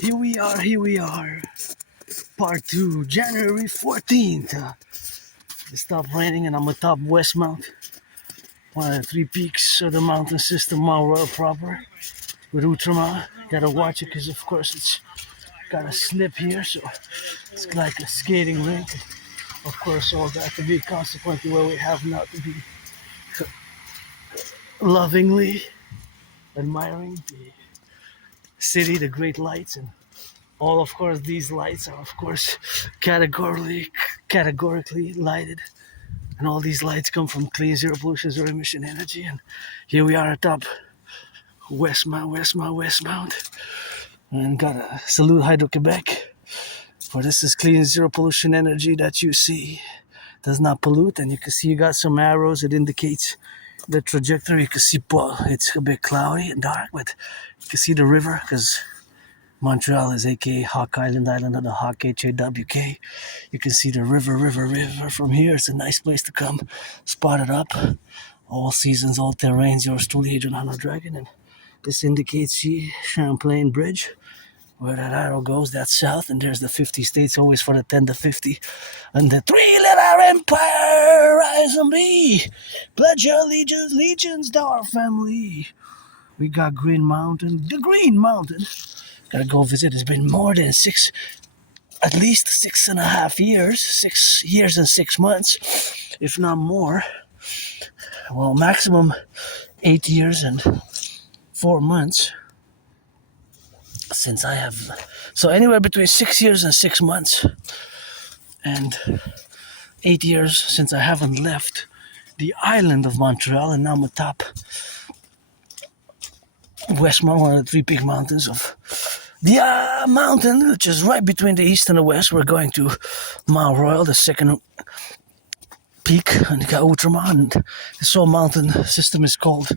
Here we are. Part 2, January 14th. It stopped raining and I'm atop West Mount, one of the three peaks of the mountain system, Mount Royal proper, with Outremont. Gotta watch it because, of course, it's got a slip here, so it's like a skating rink. Of course, all that to be consequently where we have now to be lovingly admiring the city, the great lights, and all, of course, these lights are, of course, categorically lighted. And all these lights come from clean, zero pollution, zero emission energy. And here we are atop West Mount. And gotta salute Hydro-Quebec. For this is clean, zero pollution energy that you see. Does not pollute. And you can see you got some arrows. It indicates the trajectory. You can see it's a bit cloudy and dark, but you can see the river because Montreal is aka Hawk Island of the Hawk, H.A.W.K. You can see the river from here. It's a nice place to come, spot it up. All seasons, all terrains, yours truly, Agent Hunter Dragon. And this indicates Champlain Bridge. Where that arrow goes, that's south, and there's the 50 states, always for the 10 to 50. And the three-letter empire, rise and be. Pledge your legions to our family. We got Green Mountain, the Green Mountain. Gotta go visit. It's been more than at least 6.5 years, 6 years and 6 months, if not more. Well, maximum 8 years and 4 months since I have. So anywhere between 6 years and 6 months and 8 years since I haven't left the island of Montreal, and now I'm atop West Mount, one of the three peak mountains of the mountain, which is right between the east and the west. We're going to Mount Royal, the second peak, and you got Outremont, and this whole mountain system is called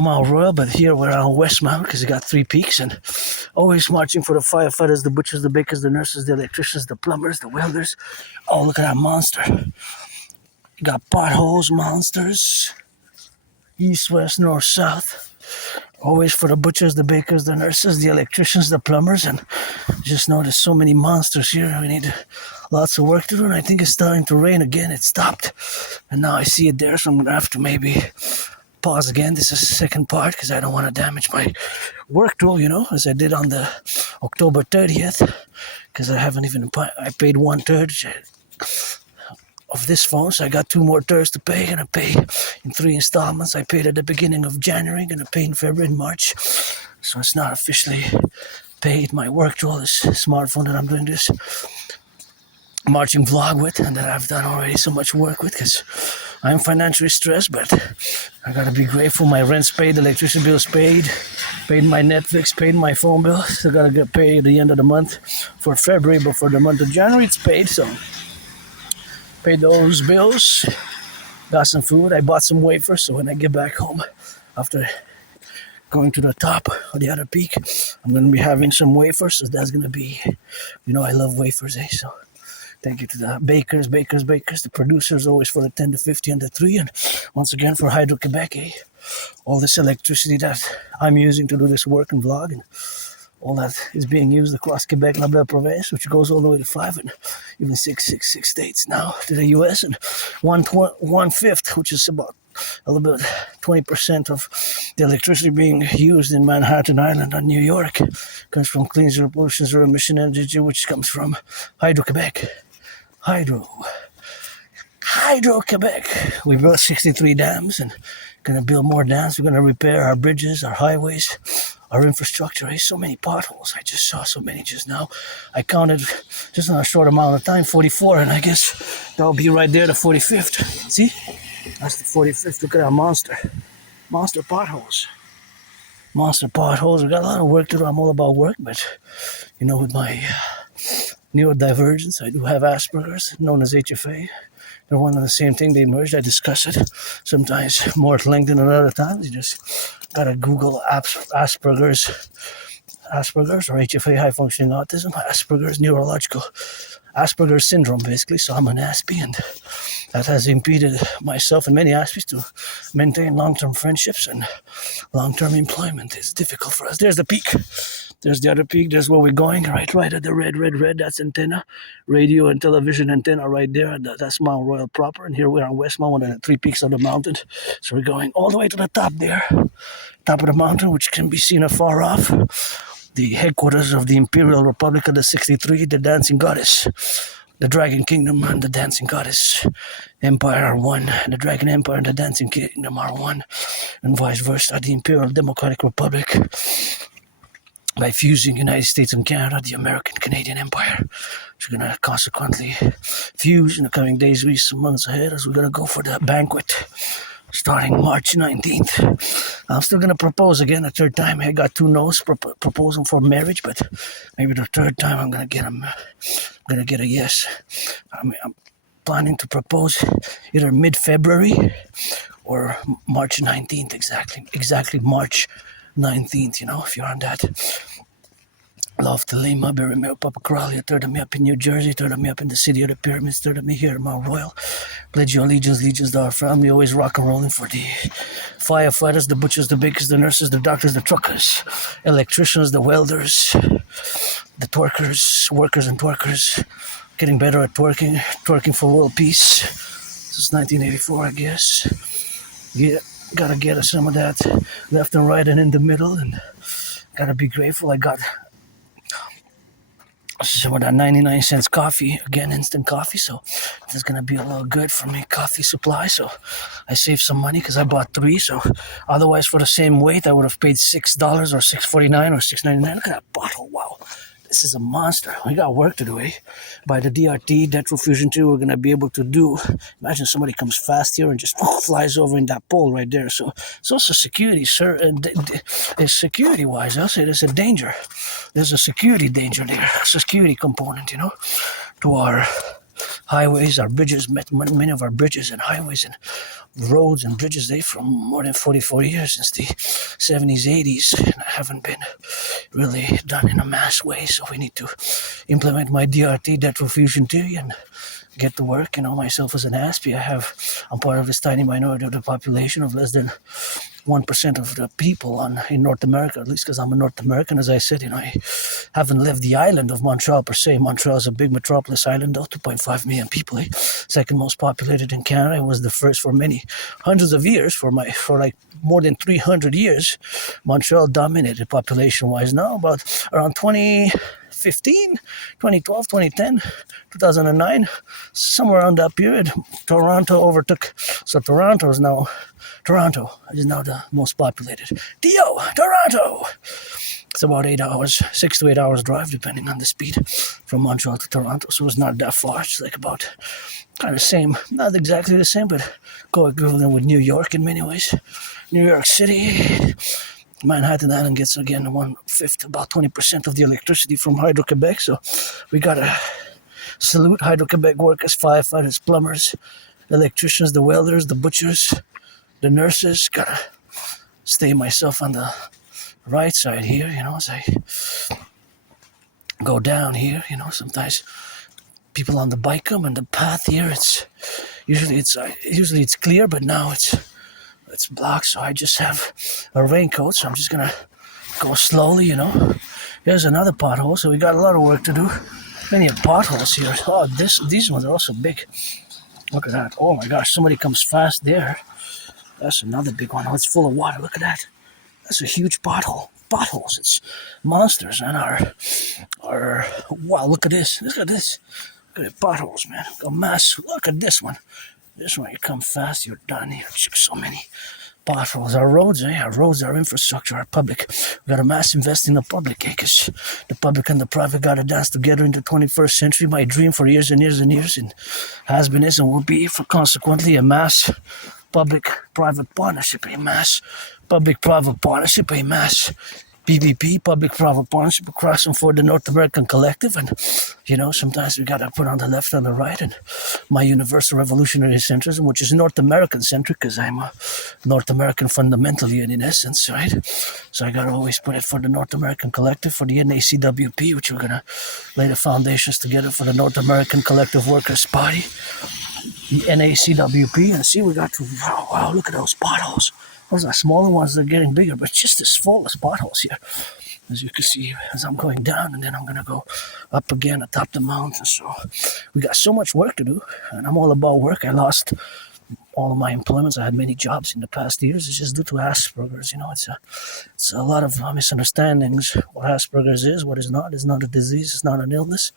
Mount Royal, but here we're on West Mount because you got three peaks, and always marching for the firefighters, the butchers, the bakers, the nurses, the electricians, the plumbers, the welders. Oh, look at that monster. You got potholes, monsters, east, west, north, south. Always for the butchers, the bakers, the nurses, the electricians, the plumbers, and just noticed so many monsters here. We need lots of work to do, and I think it's starting to rain again. It stopped, and now I see it there, so I'm going to have to maybe pause again. This is the second part because I don't want to damage my work tool, as I did on the October 30th, because I paid 1/3 of this phone, so I got 2 more thirds to pay. Gonna pay in 3 installments. I paid at the beginning of January, gonna pay in February and March. So it's not officially paid. My work tool, this smartphone that I'm doing this marching vlog with, and that I've done already so much work with, because I'm financially stressed, but I gotta be grateful. My rent's paid, electricity bill's paid my Netflix, paid my phone bill. Still gotta get paid at the end of the month for February, but for the month of January it's paid, so paid those bills, got some food. I bought some wafers, so when I get back home after going to the top of the other peak, I'm going to be having some wafers. So that's going to be, I love wafers, so thank you to the bakers, the producers, always for the 10 to 50 and the 3, and once again for Hydro-Quebec, all this electricity that I'm using to do this work and vlog, and all that is being used across Quebec, La Belle Province, which goes all the way to 5 and even 6 states now to the U.S. And 1/5, which is about a little bit 20% of the electricity being used in Manhattan Island on New York, comes from clean, zero pollution, zero emission energy, which comes from Hydro-Quebec. Hydro-Quebec. We built 63 dams and gonna build more dams. We're gonna repair our bridges, our highways, our infrastructure. So many potholes. I just saw so many just now. I counted just in a short amount of time, 44, and I guess that'll be right there, the 45th. See? That's the 45th. Look at that monster. Monster potholes. We got a lot of work to do. I'm all about work, but with my neurodivergence, I do have Asperger's, known as HFA. They're one and the same thing. They merged. I discuss it sometimes more at length than other times. You just gotta Google Asperger's or HFA, high functioning autism. Asperger's neurological Asperger's syndrome, basically. So I'm an Aspie, and that has impeded myself and many Aspies to maintain long-term friendships and long-term employment. It's difficult for us. There's the peak. There's the other peak. There's where we're going. Right at the red. That's antenna, radio and television antenna right there. That's Mount Royal proper. And here we are on West Mount, one of the three peaks of the mountain. So we're going all the way to the top there, top of the mountain, which can be seen afar off. The headquarters of the Imperial Republic of the 63, the Dancing Goddess. The Dragon Kingdom and the Dancing Goddess Empire are one. The Dragon Empire and the Dancing Kingdom are one. And vice versa, the Imperial Democratic Republic, by fusing United States and Canada, the American Canadian Empire. So we're going to consequently fuse in the coming days, weeks, months ahead, as we're going to go for the banquet starting March 19th. I'm still going to propose again a third time. I got 2 no's proposing for marriage, but maybe the third time I'm going to get a yes. I'm planning to propose either mid-February or March 19th, exactly March 19th, if you're on that. Love Thelema, bury me up Australia, third of me up in New Jersey, third of me up in the city of the pyramids, third of me here in Mount Royal. Pledge your allegiance to our family, always rock and rolling for the firefighters, the butchers, the bakers, the nurses, the doctors, the truckers, electricians, the welders, the twerkers, workers and twerkers, getting better at twerking for world peace. Since 1984, I guess. Yeah, gotta get us some of that left and right and in the middle, and gotta be grateful I got some of that 99 cents coffee, again, instant coffee, so that's going to be a little good for my coffee supply, so I saved some money because I bought 3, so otherwise for the same weight I would have paid $6 or $6.49 or $6.99. Look at that bottle, wow. This is a monster. We got work to do, eh? By the DRT, Death Fusion 2, we're going to be able to do... Imagine somebody comes fast here and just flies over in that pole right there. So it's also security, sir. It's security-wise, I'll say there's a danger. There's a security danger there. A security component, to our highways, our bridges, many of our bridges and highways and roads and bridges, they from more than 44 years, since the 70s, 80s, haven't been really done in a mass way. So we need to implement my DRT, Death Fusion 2, and get to work. Myself as an Aspiesque, I'm part of this tiny minority of the population of less than 1% of the people in North America, at least because I'm a North American. As I said, I haven't left the island of Montreal per se. Montreal is a big metropolis island, though, 2.5 million people, second most populated in Canada. It was the first for many hundreds of years, for like more than 300 years. Montreal dominated population-wise. Now, about around 2015, 2012, 2010, 2009, somewhere around that period, Toronto overtook. So Toronto is now the most populated. Toronto! It's about 8 hours, 6 to 8 hours drive, depending on the speed, from Montreal to Toronto. So it's not that far. It's like about kind of same, not exactly the same, but co-equivalent with New York in many ways. New York City, Manhattan Island gets again 1/5, about 20% of the electricity from Hydro-Quebec. So we gotta salute Hydro-Quebec workers, firefighters, plumbers, electricians, the welders, the butchers, the nurses. Gotta stay myself on the right side here, as I go down here. Sometimes people on the bike come, and the path here, usually it's clear, but now it's blocked. So I just have a raincoat, so I'm just gonna go slowly. Here's another pothole, so we got a lot of work to do. Many potholes here. Oh, these ones are also big. Look at that. Oh my gosh, somebody comes fast there. That's another big one. Oh, it's full of water. Look at that. That's a huge pothole. Potholes. It's monsters. And our wow, look at this. Look at this. Look at the potholes, man. A mass. Look at this one. This one, you come fast, you're done. So many potholes. Our roads, our infrastructure, our public. We got a mass invest in the public, because the public and the private got to dance together in the 21st century. My dream for years and years and years, and has been, is, and will be, for consequently, a mass public-private partnership, a mass public-private partnership, a mass PPP, public-private partnership, across and for the North American Collective. And, sometimes we got to put on the left and the right. And my universal revolutionary centrism, which is North American-centric, because I'm a North American fundamentally in essence, right? So I got to always put it for the North American Collective, for the N.A.C.W.P, which we're going to lay the foundations together for the North American Collective Workers' Party, the N.A.C.W.P. And see, we got to, wow, look at those potholes. Those are smaller ones that are getting bigger, but just as full as potholes here. as you can see, as I'm going down, and then I'm gonna go up again atop the mountain. So we got so much work to do, and I'm all about work. I lost all of my employments. I had many jobs in the past years. It's just due to Asperger's. It's a lot of misunderstandings. What Asperger's is, what is not. It's not a disease. It's not an illness.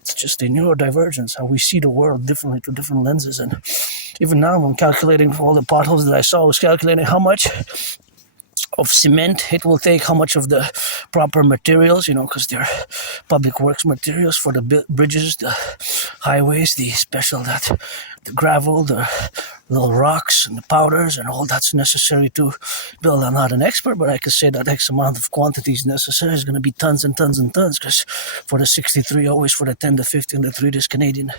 It's just a neurodivergence, how we see the world differently through different lenses. And even now, I'm calculating all the potholes that I saw. I was calculating how much of cement it will take, how much of the proper materials, because they're public works materials for the bridges, the highways, the gravel, the little rocks and the powders and all that's necessary to build. I'm not an expert, but I could say that X amount of quantities necessary is going to be tons and tons and tons, because for the 63, always for the 10, the 50, and the 3, this Canadian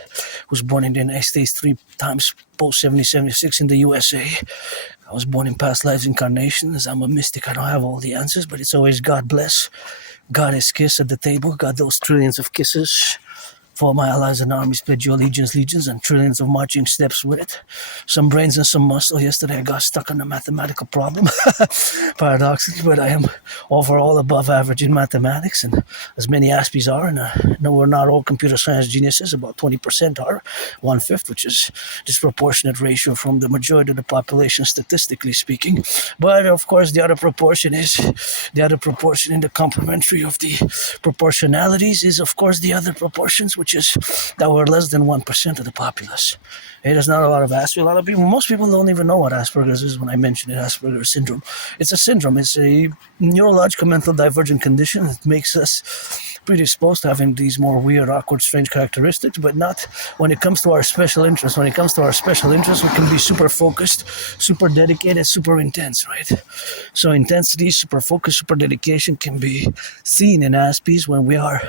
was born in the United States 3 times post 76 in the USA. I was born in past lives incarnations. I'm a mystic. I don't have all the answers, but it's always God bless. God is kiss at the table. Got those trillions of kisses. For my allies and armies, pledge your legions, and trillions of marching steps with it. Some brains and some muscle. Yesterday I got stuck on a mathematical problem, paradoxically, but I am overall above average in mathematics, and as many Aspies are, and no, we're not all computer science geniuses. About 20% are, 1/5, which is disproportionate ratio from the majority of the population, statistically speaking. But of course, the other proportion in the complementary of the proportionalities is, of course, the other proportions, which is that we're less than 1% of the populace. Hey, there's not a lot of Asperger's. A lot of people, most people don't even know what Asperger's is when I mention it, Asperger's syndrome. It's a syndrome. It's a neurological mental divergent condition that makes us predisposed to having these more weird, awkward, strange characteristics, but not when it comes to our special interests. When it comes to our special interests, we can be super focused, super dedicated, super intense, right? So intensity, super focus, super dedication can be seen in Aspies when we are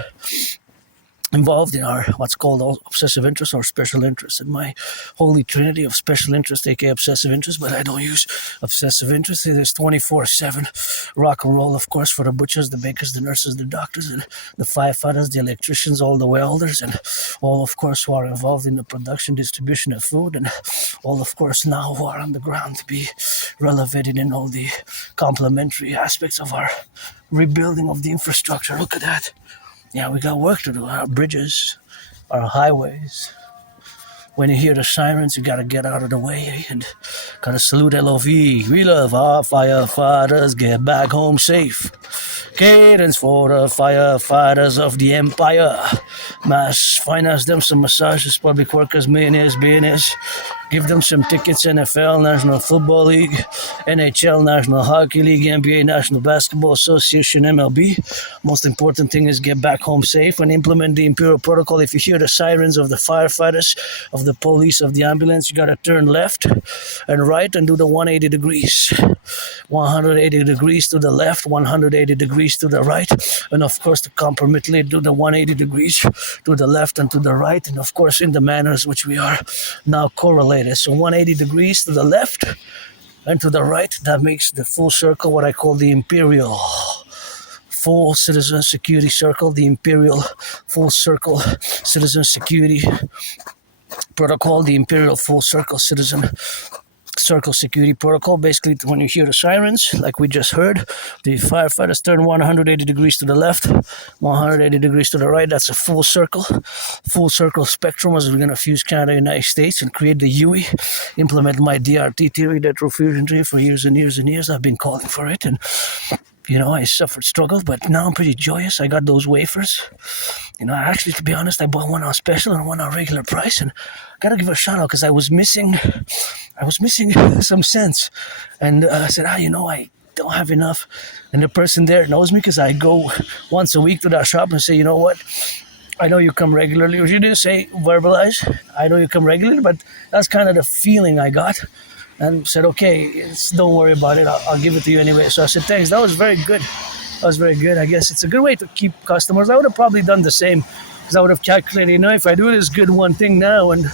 involved in our what's called obsessive interest or special interest. And my holy trinity of special interest, aka obsessive interest, but I don't use obsessive interest. It is 24/7 rock and roll, of course, for the butchers, the bakers, the nurses, the doctors, and the firefighters, the electricians, all the welders, and all, of course, who are involved in the production, distribution of food, and all, of course, now who are on the ground to be relevated in all the complementary aspects of our rebuilding of the infrastructure. Look at that. Yeah, we got work to do. Our bridges, our highways. When you hear the sirens, you gotta get out of the way and gotta salute LOV. We love our firefighters, get back home safe. Cadence for the firefighters of the empire. Mass finance them some massages, public workers, millionaires, billionaires. Give them some tickets, NFL, National Football League, NHL, National Hockey League, NBA, National Basketball Association, MLB. Most important thing is get back home safe and implement the Imperial Protocol. If you hear the sirens of the firefighters, of the police, of the ambulance, you gotta turn left and right and do the 180 degrees. 180 degrees to the left, 180 degrees to the right, and of course to compromittently do the 180 degrees to the left and to the right, and of course in the manners which we are now correlated. So 180 degrees to the left and to the right, that makes the full circle, what I call the Imperial full citizen security circle, the Imperial full circle citizen security protocol, the Imperial full circle security protocol. Basically, when you hear the sirens, like we just heard, the firefighters turn 180 degrees to the left, 180 degrees to the right. That's a full circle spectrum, as we're going to fuse Canada and United States and create the UE, implement my DRT theory, retrofusion theory, for years and years and years. I've been calling for it, and I suffered struggle, but now I'm pretty joyous. I got those wafers. Actually, to be honest, I bought one on special and one on regular price, and I gotta give a shout out because I was missing some sense, and I said, I don't have enough. And the person there knows me because I go once a week to that shop and say, you know what? I know you come regularly. Or you didn't say verbalize. I know you come regularly, but that's kind of the feeling I got. And said, okay, don't worry about it. I'll give it to you anyway. So I said, thanks. That was very good. I guess it's a good way to keep customers. I would have probably done the same because I would have calculated, if I do this good one thing now and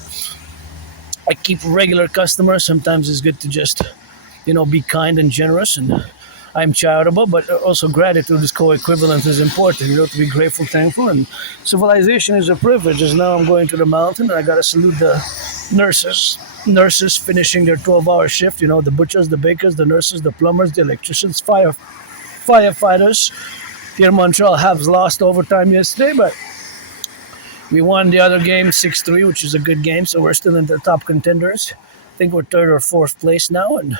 I keep regular customers, sometimes it's good to just, be kind and generous. And I'm charitable, but also gratitude is co-equivalent is important, to be grateful, thankful. And civilization is a privilege. As now I'm going to the mountain and I got to salute the nurses finishing their 12-hour shift, the butchers, the bakers, the nurses, the plumbers, the electricians, firefighters, Here Montreal Habs lost overtime yesterday, but we won the other game 6-3, which is a good game, so we're still in the top contenders. I think we're third or fourth place now, and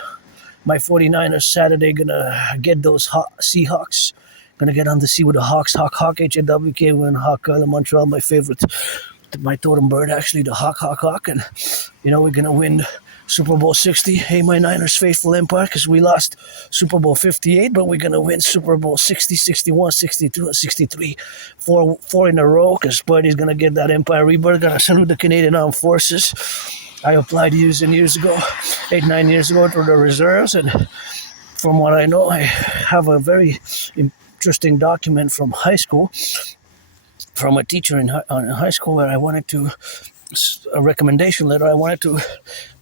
my 49ers Saturday gonna get those Seahawks. Gonna get on the sea with the Hawks. Hawk, H-A-W-K, win Hawk, Montreal, my favorite, my totem bird, actually, the Hawk. And, we're gonna win Super Bowl 60. Hey, my Niners faithful empire, because we lost Super Bowl 58, but we're gonna win Super Bowl 60, 61, 62, and 63. Four in a row, because Buddy's gonna get that empire rebirth. Gonna salute the Canadian Armed Forces. I applied years and years ago, 8-9 years ago, to the reserves, and from what I know, I have a very interesting document from high school, from a teacher in high school, where I wanted to, a recommendation letter, I wanted to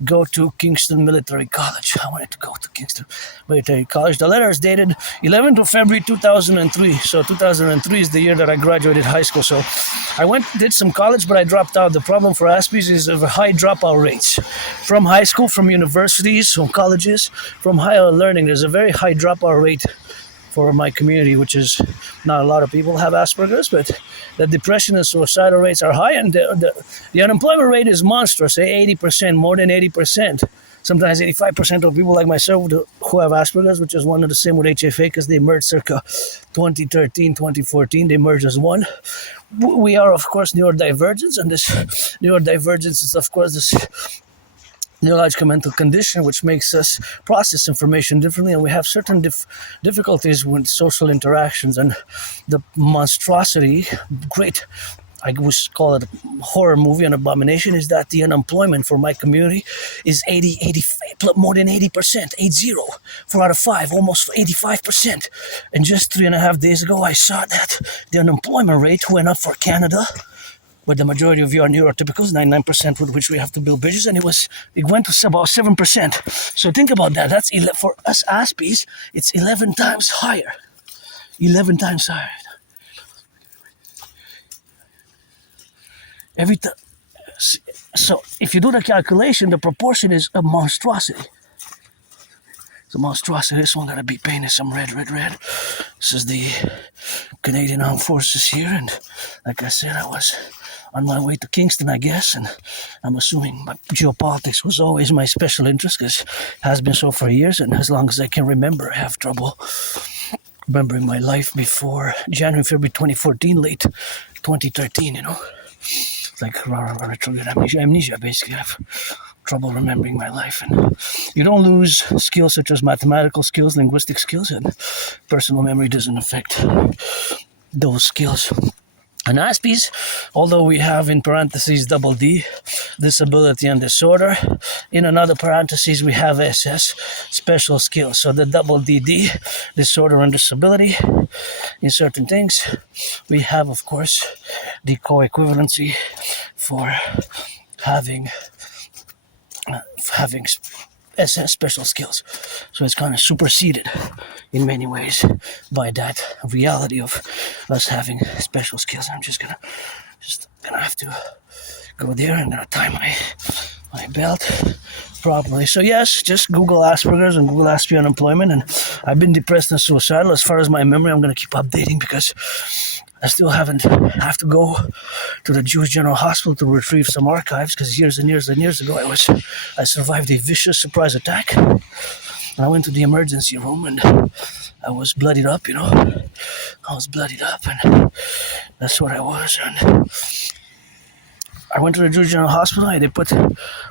go to Kingston Military College. I wanted to go to Kingston Military College. The letter is dated 11th of February 2003. So 2003 is the year that I graduated high school. So I did some college, but I dropped out. The problem for Aspiesque is of high dropout rates. From high school, from universities, from colleges, from higher learning, there's a very high dropout rate for my community, which is not a lot of people have Asperger's, but the depression and suicidal rates are high, and the unemployment rate is monstrous, 80%, more than 80%. Sometimes 85% of people like myself who have Asperger's, which is one of the same with HFA, because they merged circa 2013, 2014, they merged as one. We are, of course, neurodivergence, and this neurodivergence is, of course, this neurological mental condition, which makes us process information differently, and we have certain difficulties with social interactions. And the monstrosity, great, I would call it a horror movie, an abomination, is that the unemployment for my community is 85, more than 80%, 80, 4 out of 5, almost 85%. And just 3.5 days ago, I saw that the unemployment rate went up for Canada, where the majority of you are neurotypicals, 99% with which we have to build bridges, and it went to about 7%. So think about that. That's for us Aspies, it's 11 times higher. 11 times higher. Every time. So if you do the calculation, the proportion is a monstrosity. It's a monstrosity. This one gotta be painted some red. This is the Canadian Armed Forces here, and like I said, I was on my way to Kingston, I guess, and I'm assuming geopolitics was always my special interest, because it has been so for years, and as long as I can remember, I have trouble remembering my life before January, February 2014, late 2013, It's like retrograde amnesia, basically. I have trouble remembering my life, and you don't lose skills such as mathematical skills, linguistic skills, and personal memory doesn't affect those skills. And Aspies, although we have in parentheses double D, disability and disorder, in another parentheses we have SS, special skills. So the double DD, disorder and disability, in certain things, we have, of course, the co-equivalency for having SS, special skills. So it's kind of superseded in many ways by that reality of us having special skills. I'm just gonna have to go there and tie my belt properly. So yes, just Google Asperger's and Google Aspie unemployment, and I've been depressed and suicidal. As far as my memory, I'm gonna keep updating, because I still have to go to the Jewish General Hospital to retrieve some archives, because years and years ago I survived a vicious surprise attack. And I went to the emergency room, and I was bloodied up, I was bloodied up, and that's what I was. And I went to the Jewish General Hospital, and they put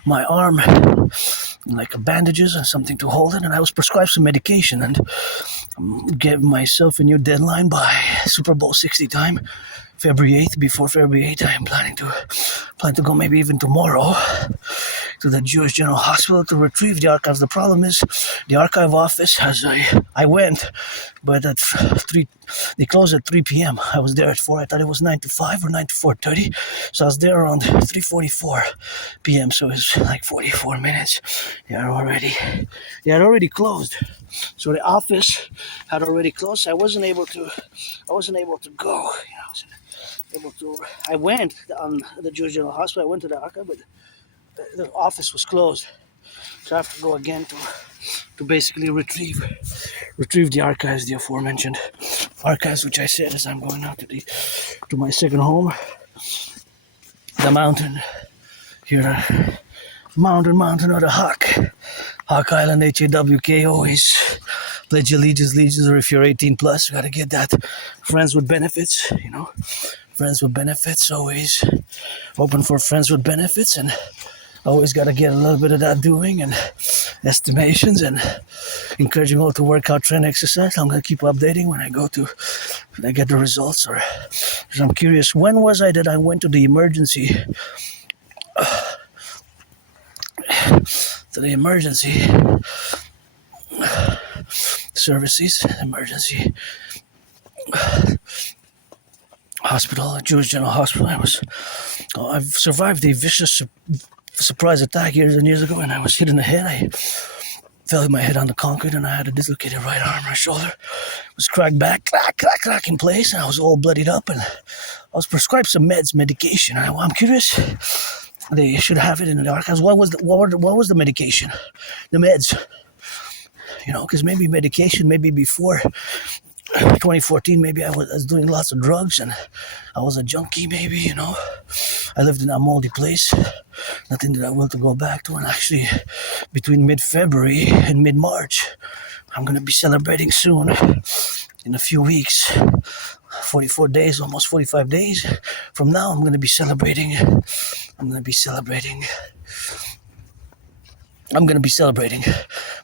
my arm in like bandages and something to hold it, and I was prescribed some medication, and gave myself a new deadline by Super Bowl 60 time, February 8th. Before February 8th, I am planning to go maybe even tomorrow to the Jewish General Hospital to retrieve the archives. The problem is the archive office I went, but at 3, they closed at 3 p.m. I was there at 4. I thought it was 9 to 5 or 9 to 4:30. So I was there around 3:44 p.m. So it's like 44 minutes. They had already closed. So the office had already closed. I wasn't able to go. I went on the Jewish General Hospital. I went to the archive, but the office was closed. So I have to go again to basically retrieve the archives, the aforementioned archives, which I said as I'm going out to my second home, the mountain here, mountain of the Hawk Island, N.A.C.W.P. Always pledge allegiance, or if you're 18 plus, you gotta get that friends with benefits, friends with benefits, always open for friends with benefits, and always got to get a little bit of that doing and estimations, and encouraging all to work out, train, exercise. I'm going to keep updating when I get the results. Or I'm curious, when was I that I went to the emergency services, emergency hospital, Jewish General Hospital. I've survived a vicious surprise attack years and years ago, and I was hit in the head. I fell with my head on the concrete, and I had a dislocated right arm, right shoulder. It was cracked back, crack in place, and I was all bloodied up, and I was prescribed some medication. I'm curious, they should have it in the archives. What was the medication? The meds. Because maybe medication, maybe before 2014, maybe I was doing lots of drugs, and I was a junkie, maybe, I lived in a moldy place, nothing that I want to go back to. And actually, between mid-February and mid-March, I'm going to be celebrating soon, in a few weeks, 44 days, almost 45 days from now. I'm going to be celebrating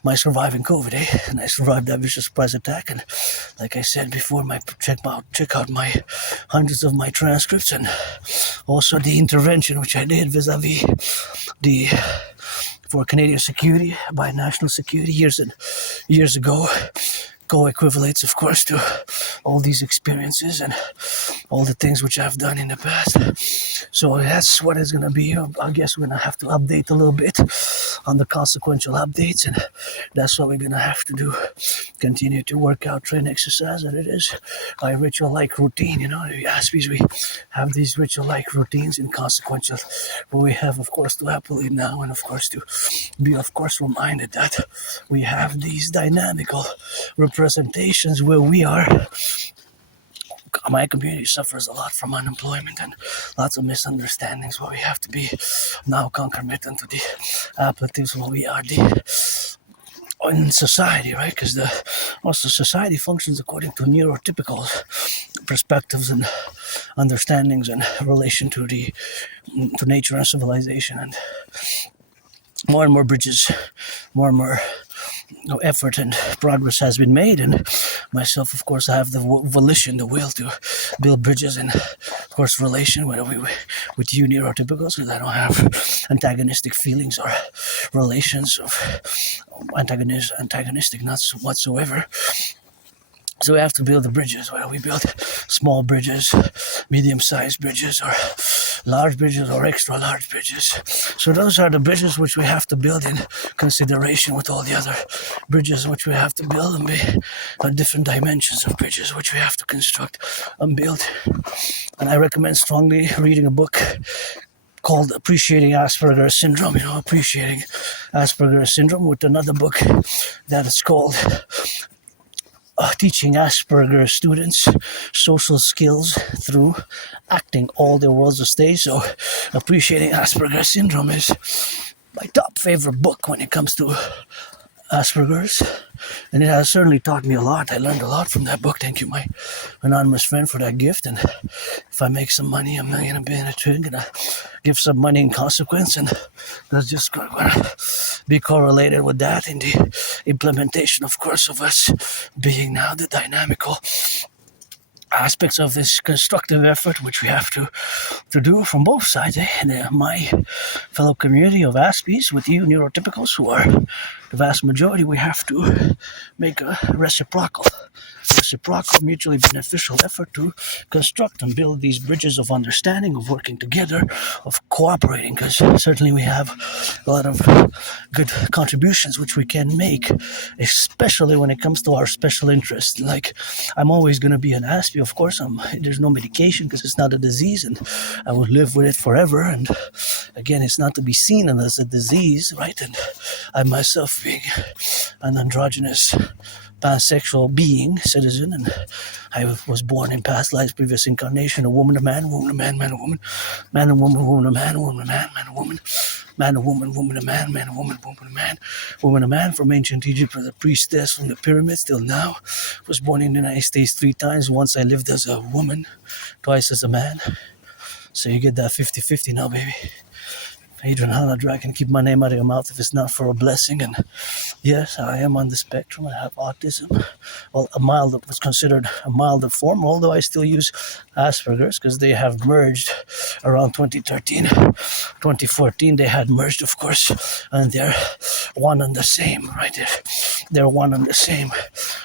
my surviving COVID, and I survived that vicious surprise attack. And like I said before, check out my hundreds of my transcripts, and also the intervention which I did vis-a-vis for Canadian security, by national security years ago. Co-equivalates, of course, to all these experiences and all the things which I've done in the past. So that's what it's going to be. I guess we're going to have to update a little bit on the consequential updates, and that's what we're going to have to do. Continue to work out, train, exercise, and it is a ritual-like routine. The Aspies, we have these ritual-like routines in consequential, but we have, of course, to happily now, and of course to be, of course, reminded that we have these dynamical representations where we are. My community suffers a lot from unemployment and lots of misunderstandings, where we have to be now concomitant to the appellatives where we are in society, right? Because also society functions according to neurotypical perspectives and understandings in relation to nature and civilization, and more and more bridges, more and more effort and progress has been made, and myself, of course, I have the volition, the will to build bridges, and of course relation with you neurotypicals, because I don't have antagonistic feelings or relations of antagonistic not whatsoever. So we have to build the bridges. Whether we build small bridges, medium-sized bridges, or large bridges, or extra large bridges. So those are the bridges which we have to build in consideration with all the other bridges which we have to build, and be different dimensions of bridges which we have to construct and build. And I recommend strongly reading a book called Appreciating Asperger's Syndrome, Appreciating Asperger's Syndrome, with another book that is called Teaching Asperger Students Social Skills Through Acting All Their Worlds of Stage. So Appreciating Asperger's Syndrome is my top favorite book when it comes to Asperger's, and it has certainly taught me a lot. I learned a lot from that book. Thank you, my anonymous friend, for that gift. And if I make some money, I'm going to be in a twin, going to give some money in consequence, and that's just going to be correlated with that in the implementation, of course, of us being now the dynamical aspects of this constructive effort, which we have to do from both sides. And my fellow community of Aspies, with you neurotypicals, who are the vast majority, we have to make a reciprocal, mutually beneficial effort to construct and build these bridges of understanding, of working together, of cooperating, because certainly we have a lot of good contributions which we can make, especially when it comes to our special interests. Like, I'm always going to be an Aspie, of course. There's no medication because it's not a disease, and I would live with it forever. And again, it's not to be seen as a disease, right? And I myself, being an androgynous pansexual being, citizen, and I was born in past lives, previous incarnation, a woman, a man, woman, a man, man, a woman, man, a woman, woman, a man, woman, a man, man, a woman, man, a woman, woman, a man, man, a woman, woman, a man, woman, a man, from ancient Egypt, from the priestess, from the pyramids till now. Was born in the United States 3 times. Once I lived as a woman, twice as a man. So you get that 50-50 now, baby. Adrian Hanadra, I can keep my name out of your mouth if it's not for a blessing. And yes, I am on the spectrum. I have autism. Well, was considered a milder form, although I still use Asperger's because they have merged around 2013. 2014, they had merged, of course, and they're one and the same, right there. They're one and the same.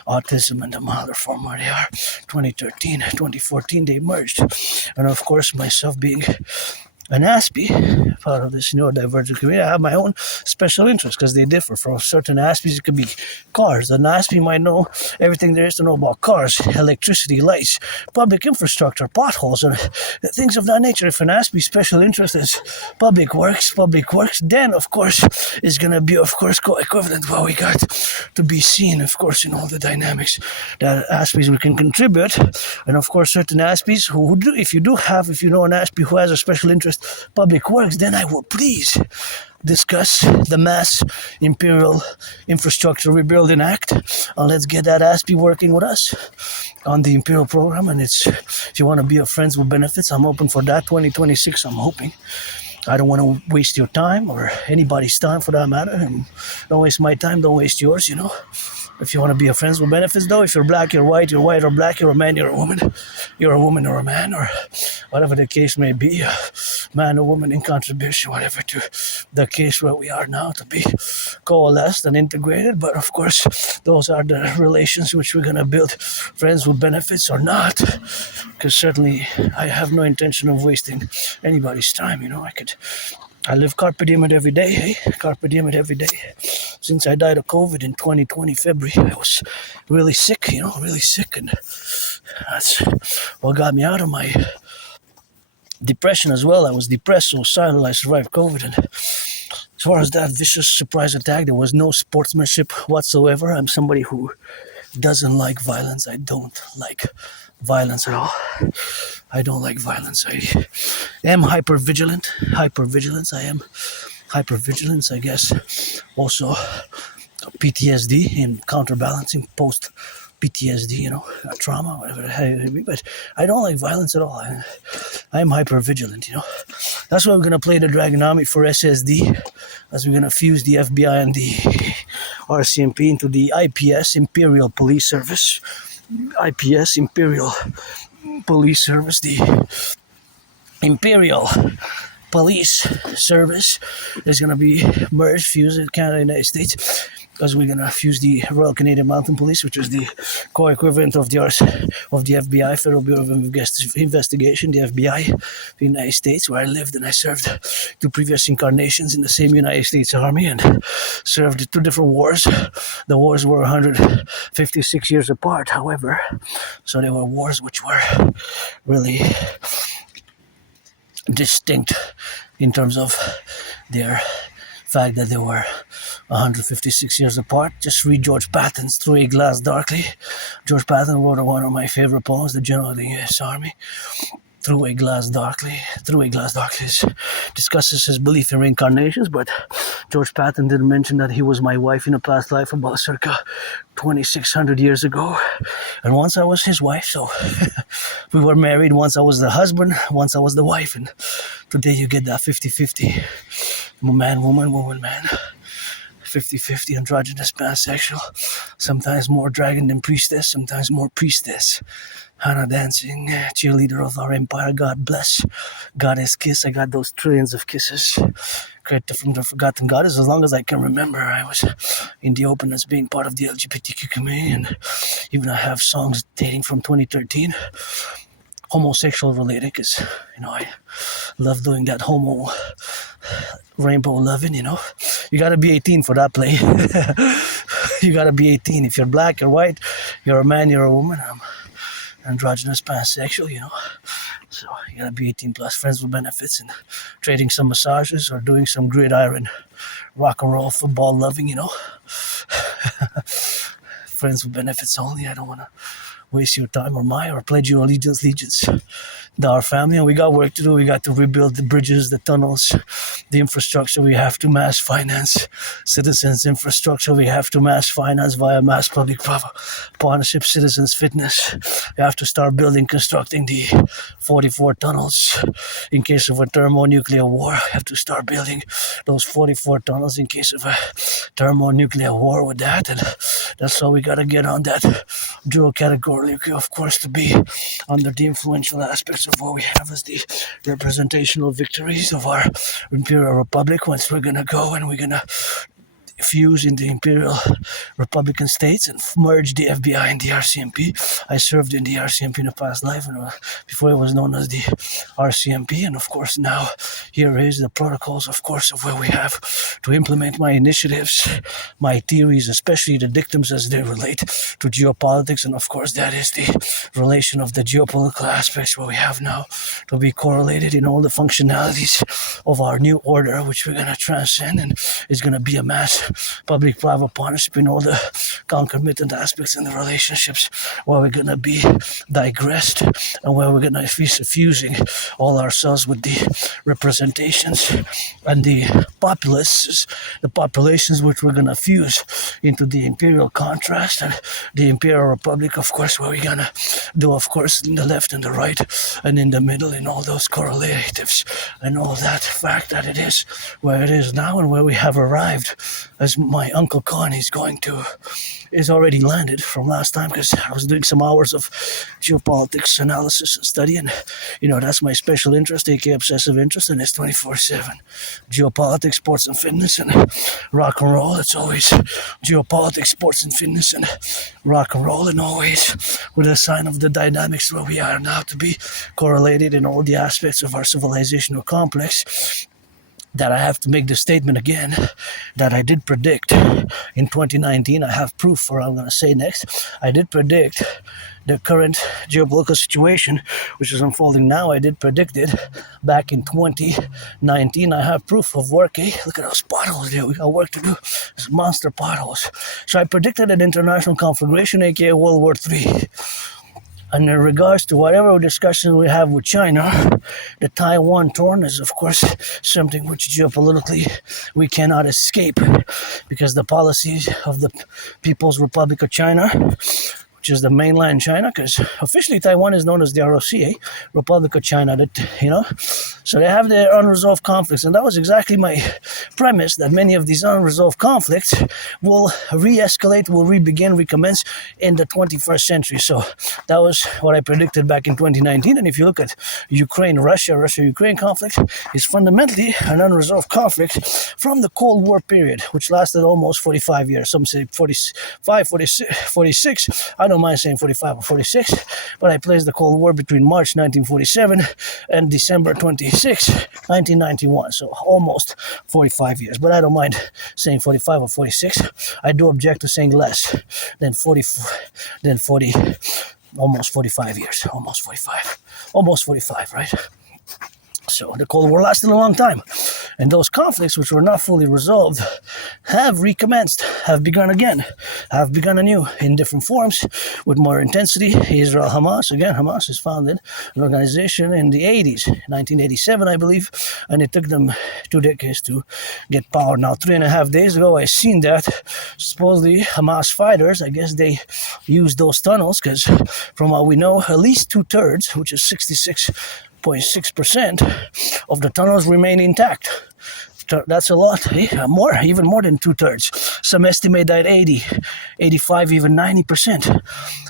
Autism and the milder form where they are. 2013, 2014, they merged. And of course, myself being an Aspie, part of this neurodivergent community, I have my own special interests because they differ. From certain Aspies, it could be cars. An Aspie might know everything there is to know about cars, electricity, lights, public infrastructure, potholes, and things of that nature. If an Aspie's special interest is public works, then, of course, is going to be, of course, co-equivalent. Well, we got to be seen, of course, in all the dynamics that Aspies we can contribute. And, of course, certain Aspies who do, if you know an Aspie who has a special interest public works, then I will please discuss the mass Imperial infrastructure rebuilding Act, and let's get that Aspie working with us on the Imperial program. And if you want to be a friends with benefits, I'm open for that. 2026, I'm hoping. I don't want to waste your time or anybody's time for that matter, and don't waste my time, don't waste yours, If you want to be a friends with benefits, though, if you're black, you're white or black, you're a man, you're a woman or a man, or whatever the case may be, man or woman in contribution, whatever to the case where we are now, to be coalesced and integrated. But of course, those are the relations which we're going to build, friends with benefits or not, because certainly I have no intention of wasting anybody's time. I live carpe diem it every day, hey? Carpe diem it every day. Since I died of COVID in 2020, February, I was really sick, really sick. And that's what got me out of my depression as well. I was depressed, suicidal. I survived COVID. And as far as that vicious surprise attack, there was no sportsmanship whatsoever. I'm somebody who doesn't like violence. I don't like violence at all. I don't like violence. I am hypervigilant. I am hypervigilance, I guess. Also, PTSD in counterbalancing post PTSD, trauma, whatever the hell it may be. But I don't like violence at all. I am hypervigilant, That's why we're going to play the Draconis for SSD, as we're going to fuse the FBI and the RCMP into the IPS, Imperial Police Service. IPS, Imperial Police Service, the Imperial Police Service is going to be merged, fused in Canada and the United States, because we're going to fuse the Royal Canadian Mounted Police, which is the co-equivalent of the FBI, Federal Bureau of Investigation, the FBI, the United States, where I lived and I served 2 previous incarnations in the same United States Army and served 2 different wars. The wars were 156 years apart, however, so they were wars which were really distinct in terms of their fact that they were 156 years apart. Just read George Patton's Through a Glass Darkly. George Patton wrote one of my favorite poems, the General of the U.S. Army. Through a Glass Darkly. Through a Glass Darkly discusses his belief in reincarnations, but George Patton didn't mention that he was my wife in a past life about circa 2,600 years ago. And once I was his wife, so we were married. Once I was the husband, once I was the wife. And today you get that 50-50. Man, woman, woman, man. 50-50, androgynous, pansexual. Sometimes more dragon than priestess, sometimes more priestess. Hannah dancing, cheerleader of our empire. God bless. Goddess kiss. I got those trillions of kisses. Created from the forgotten goddess. As long as I can remember, I was in the open as being part of the LGBTQ community. And even I have songs dating from 2013. Homosexual related, because, I love doing that homo rainbow loving, You gotta be 18 for that play. You gotta be 18. If you're black or white, you're a man, you're a woman. I'm androgynous, pansexual, So you gotta be 18 plus, friends with benefits, and trading some massages or doing some gridiron rock and roll football loving, friends with benefits only. I don't want to waste your time or mine or pledge your allegiance to our family. And we got work to do. We got to rebuild the bridges, the tunnels, the infrastructure. We have to mass finance citizens infrastructure. We have to mass finance via mass public-private partnership, citizens fitness. We have to start constructing the 44 tunnels in case of a thermonuclear war. We have to start building those 44 tunnels in case of a thermonuclear war with that. And that's how we got to get on that dual category, of course, to be under the influential aspects of what we have as the representational victories of our Imperial Republic. Once we're going to go and we're going to fuse in the Imperial Republican states and merge the FBI and the RCMP. I served in the RCMP in a past life, and before it was known as the RCMP, and of course now here is the protocols, of course, of where we have to implement my initiatives, my theories, especially the dictums as they relate to geopolitics, and of course that is the relation of the geopolitical aspects where we have now to be correlated in all the functionalities of our new order, which we're going to transcend, and is going to be a mass public-private partnership in all the concomitant aspects and the relationships where we're going to be digressed and where we're going to be fusing all ourselves with the representations and the populations which we're going to fuse into the imperial contrast and the Imperial Republic, of course, where we're going to do, of course, in the left and the right and in the middle in all those correlatives and all that fact that it is where it is now and where we have arrived. As my uncle Connie is already landed from last time, because I was doing some hours of geopolitics analysis and study, and that's my special interest, aka obsessive interest, and it's 24/7 geopolitics, sports and fitness, and rock and roll. It's always geopolitics, sports and fitness, and rock and roll, and always with a sign of the dynamics where we are now to be correlated in all the aspects of our civilizational complex. That I have to make the statement again that I did predict in 2019. I have proof for what I'm going to say next. I did predict the current geopolitical situation, which is unfolding now. I did predict it back in 2019. I have proof of work. Look at those potholes there. We got work to do. It's monster potholes. So I predicted an international conflagration, aka World War III. And in regards to whatever discussion we have with China, the Taiwan torn is, of course, something which geopolitically we cannot escape because the policies of the People's Republic of China, which is the mainland China, because officially Taiwan is known as the ROC, Republic of China, so they have their unresolved conflicts, and that was exactly my premise, that many of these unresolved conflicts will re-escalate, will re-begin, recommence in the 21st century. So that was what I predicted back in 2019, and if you look at Russia-Ukraine conflict, it's fundamentally an unresolved conflict from the Cold War period, which lasted almost 45 years. Some say 45, 46, I don't mind saying 45 or 46, but I placed the Cold War between March 1947 and December 26, 1991, so almost 45 years, but I don't mind saying 45 or 46. I do object to saying less than 40, almost 45 years, almost 45, right? So the Cold War lasted a long time, and those conflicts which were not fully resolved have recommenced, have begun again, have begun anew in different forms with more intensity. Israel-Hamas, again, Hamas is founded an organization in the 80s, 1987, I believe, and it took them 2 decades to get power. Now, 3.5 days ago, I seen that supposedly Hamas fighters, I guess they used those tunnels, because from what we know, at least 2/3, which is 66.6% of the tunnels remain intact. That's a lot, even more than 2/3. Some estimate that 80, 85, even 90%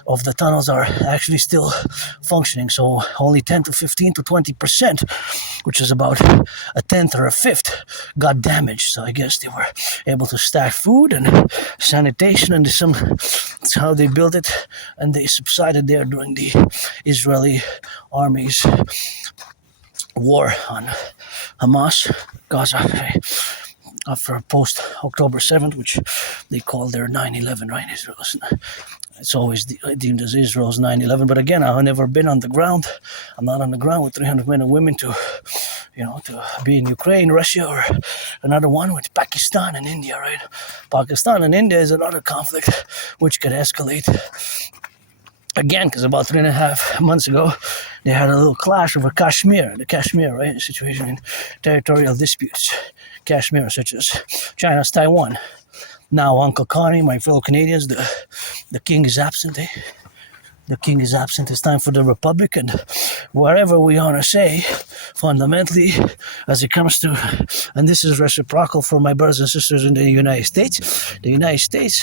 of the tunnels are actually still functioning. So only 10 to 15 to 20%, which is about a tenth or a fifth, got damaged. So I guess they were able to stack food and sanitation, and that's how they built it, and they subsided there during the Israeli army's war on Hamas, Gaza, after post-October 7th, which they call their 9/11, right? It's always deemed as Israel's 9/11. But again, I've never been on the ground. I'm not on the ground with 300 men and women to, to be in Ukraine, Russia, or another one with Pakistan and India, right? Pakistan and India is another conflict which could escalate again, because about 3.5 months ago, they had a little clash over the Kashmir, right? Situation in territorial disputes, Kashmir, such as China's Taiwan. Now, Uncle Connie, my fellow Canadians, the king is absent, eh? The king is absent. It's time for the Republic, and whatever we want to say, fundamentally, as it comes to, and this is reciprocal for my brothers and sisters in the United States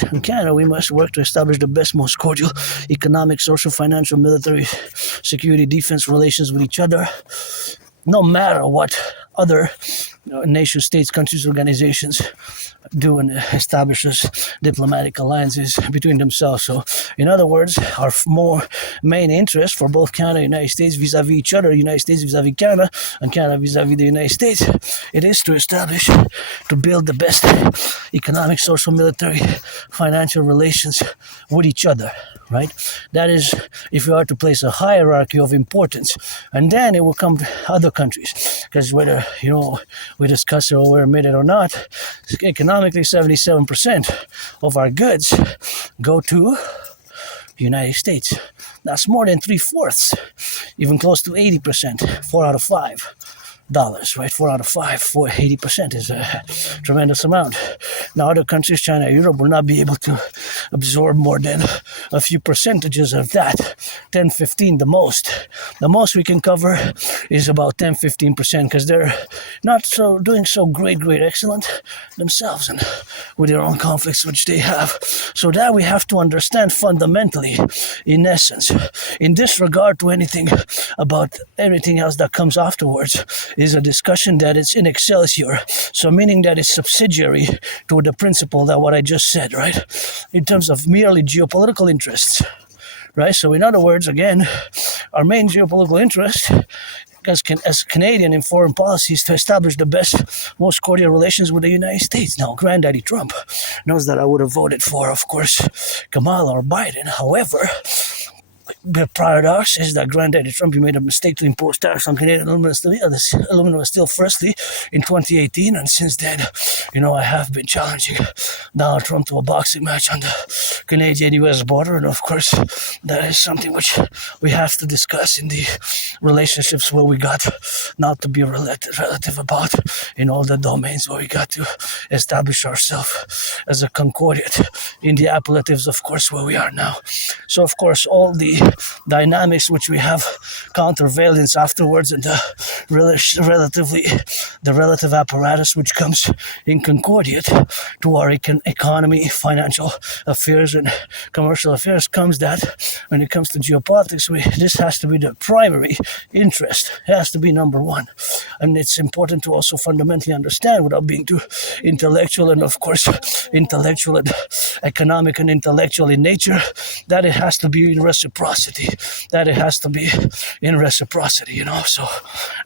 and Canada, we must work to establish the best, most cordial economic, social, financial, military, security, defense relations with each other, no matter what other nation states, countries, organizations do and establishes diplomatic alliances between themselves. So, in other words, our main interest for both Canada and the United States vis-a-vis each other, United States vis-a-vis Canada, and Canada vis-a-vis the United States, it is to build the best economic, social, military, financial relations with each other, right? That is, if you are to place a hierarchy of importance, and then it will come to other countries, because whether, we discuss it or we admit it or not, economically 77% of our goods go to the United States. That's more than 3/4, even close to 80%, 4 out of 5 dollars, right? 4 out of 5, 80% is a tremendous amount. Now, other countries, China, Europe, will not be able to absorb more than a few percentages of that, 10, 15, the most. The most we can cover is about 10, 15%, because they're not doing so great, excellent themselves, and with their own conflicts which they have. So that we have to understand fundamentally, in essence, in disregard to anything about everything else that comes afterwards, is a discussion that it's in excelsior. So meaning that it's subsidiary to the principle that what I just said, right? In terms of merely geopolitical interests, right? So in other words, again, our main geopolitical interest as Canadian in foreign policy is to establish the best, most cordial relations with the United States. Now, Granddaddy Trump knows that I would have voted for, of course, Kamala or Biden. However, the paradox is that Granddaddy Trump, he made a mistake to impose tariffs on Canadian aluminum steel firstly in 2018, and since then, I have been challenging Donald Trump to a boxing match on the Canadian-US border, and of course, that is something which we have to discuss in the relationships where we got not to be relative about, in all the domains where we got to establish ourselves as a concordiate in the appellatives, of course, where we are now. So, of course, all the dynamics which we have countervailance afterwards, and the relative apparatus which comes in concordiate to our economy, financial affairs, and commercial affairs, comes that when it comes to geopolitics, this has to be the primary interest. It has to be number one. And it's important to also fundamentally understand, without being too intellectual, and of course intellectual and economic and intellectual in nature, that it has to be in reciprocity. So,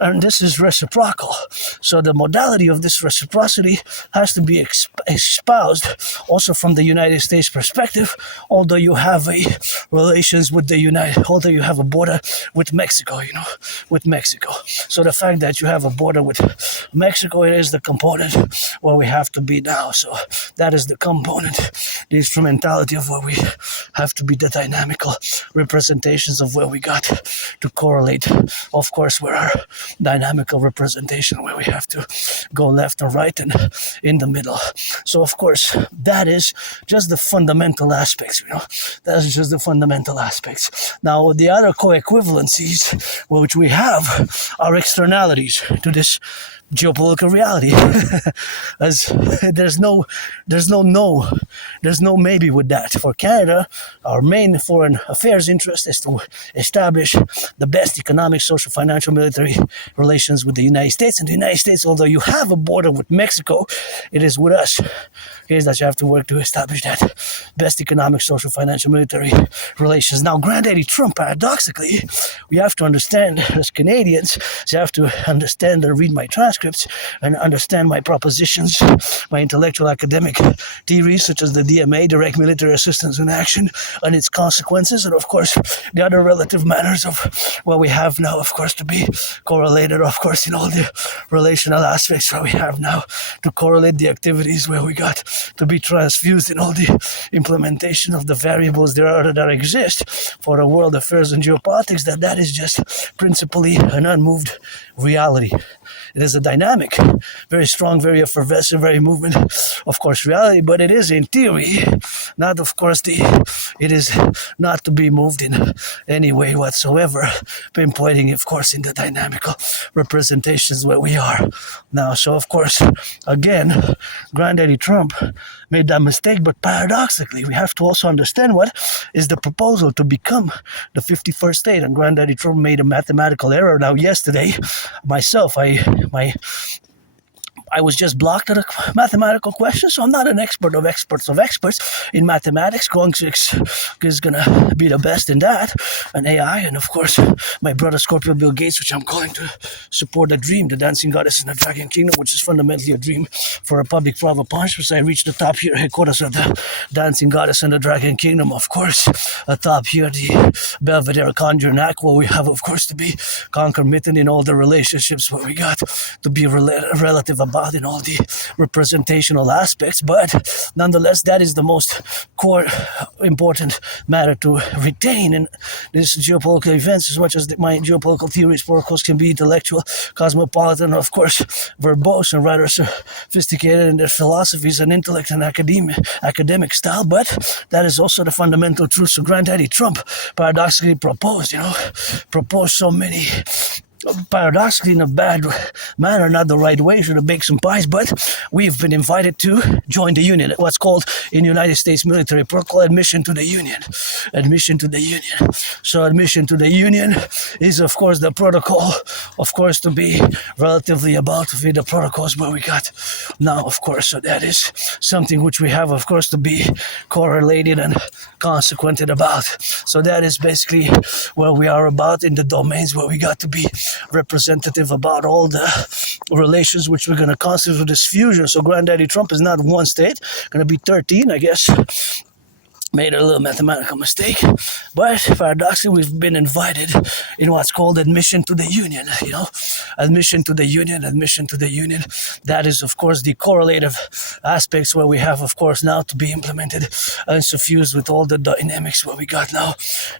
and this is reciprocal. So the modality of this reciprocity has to be espoused also from the United States perspective, although you have although you have a border with Mexico, So the fact that you have a border with Mexico, it is the component where we have to be now. So that is the component, the instrumentality of where we have to be, the dynamical representations of where we got to correlate, of course, where our dynamical representation, where we have to go left and right and in the middle. So, of course, that is just the fundamental aspects, That is just the fundamental aspects. Now, the other co-equivalencies which we have are externalities to this geopolitical reality. As there's no maybe with that. For Canada, our main foreign affairs interest is to establish the best economic, social, financial, military relations with the United States. And the United States, although you have a border with Mexico, it is with us. It is that you have to work to establish that best economic, social, financial, military relations. Now, Granddaddy Trump, paradoxically, we have to understand as Canadians, you have to understand and read my transcript, transcripts and understand my propositions, my intellectual academic theories such as the DMA, direct military assistance in action, and its consequences, and of course the other relative manners of what we have now, of course, to be correlated, of course, in all the relational aspects where we have now to correlate the activities where we got to be transfused in all the implementation of the variables that exist for the world affairs and geopolitics, that is just principally an unmoved reality. It is a dynamic, very strong, very effervescent, very movement, of course, reality, but it is in theory, not of course it is not to be moved in any way whatsoever, pinpointing, of course, in the dynamical representations where we are now. So, of course, again, Granddaddy Trump made that mistake, but paradoxically, we have to also understand what is the proposal to become the 51st state, and Granddaddy Trump made a mathematical error. Now, yesterday, myself, I was just blocked at a mathematical question, so I'm not an expert of experts in mathematics. Gronk is going to be the best in that, and AI, and of course, my brother Scorpio Bill Gates, which I'm calling to support the dream, the dancing goddess in the Dragon Kingdom, which is fundamentally a dream for a public private partnership. I reached the top here, headquarters of the dancing goddess in the Dragon Kingdom, of course, atop here, the Belvedere Conjuring Act, where we have, of course, to be concomitant in all the relationships, where we got to be relative about in all the representational aspects, but nonetheless, that is the most core important matter to retain in this geopolitical events, as much as my geopolitical theories, protocols can be intellectual, cosmopolitan, of course, verbose, and rather sophisticated in their philosophies and intellect and academic style, but that is also the fundamental truth. So Granddaddy Trump paradoxically proposed so many, paradoxically in a bad manner, not the right way, should have baked some pies, but we've been invited to join the union, what's called in the United States military protocol admission to the union. So admission to the union is, of course, the protocol, of course, to be relatively about to be the protocols where we got now, of course. So that is something which we have, of course, to be correlated and consequented about. So that is basically where we are about in the domains where we got to be representative about all the relations which we're going to constitute this fusion. So Granddaddy Trump is not one state, going to be 13, I guess. Made a little mathematical mistake, but paradoxically we've been invited in what's called admission to the union, admission to the union. That is, of course, the correlative aspects where we have, of course, now to be implemented and suffused with all the dynamics where we got now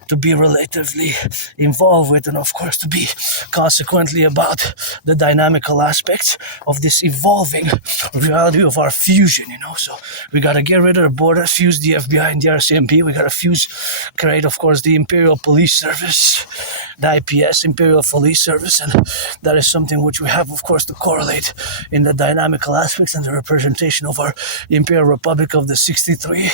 to be relatively involved with, and of course to be consequently about the dynamical aspects of this evolving reality of our fusion, So we got to get rid of the borders, fuse the FBI and the R.C.M.P. We got to create, of course, the Imperial Police Service, the IPS, Imperial Police Service, and that is something which we have, of course, to correlate in the dynamical aspects and the representation of our Imperial Republic of the 63.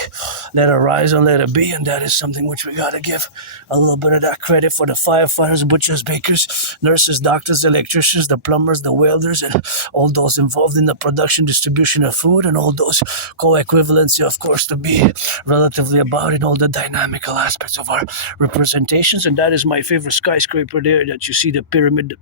Let it rise and let it be, and that is something which we got to give a little bit of that credit for the firefighters, butchers, bakers, nurses, doctors, electricians, the plumbers, the welders, and all those involved in the production, distribution of food, and all those co-equivalency, of course, to be relatively about in all the dynamical aspects of our representations. And that is my favorite skyscraper there that you see, the pyramid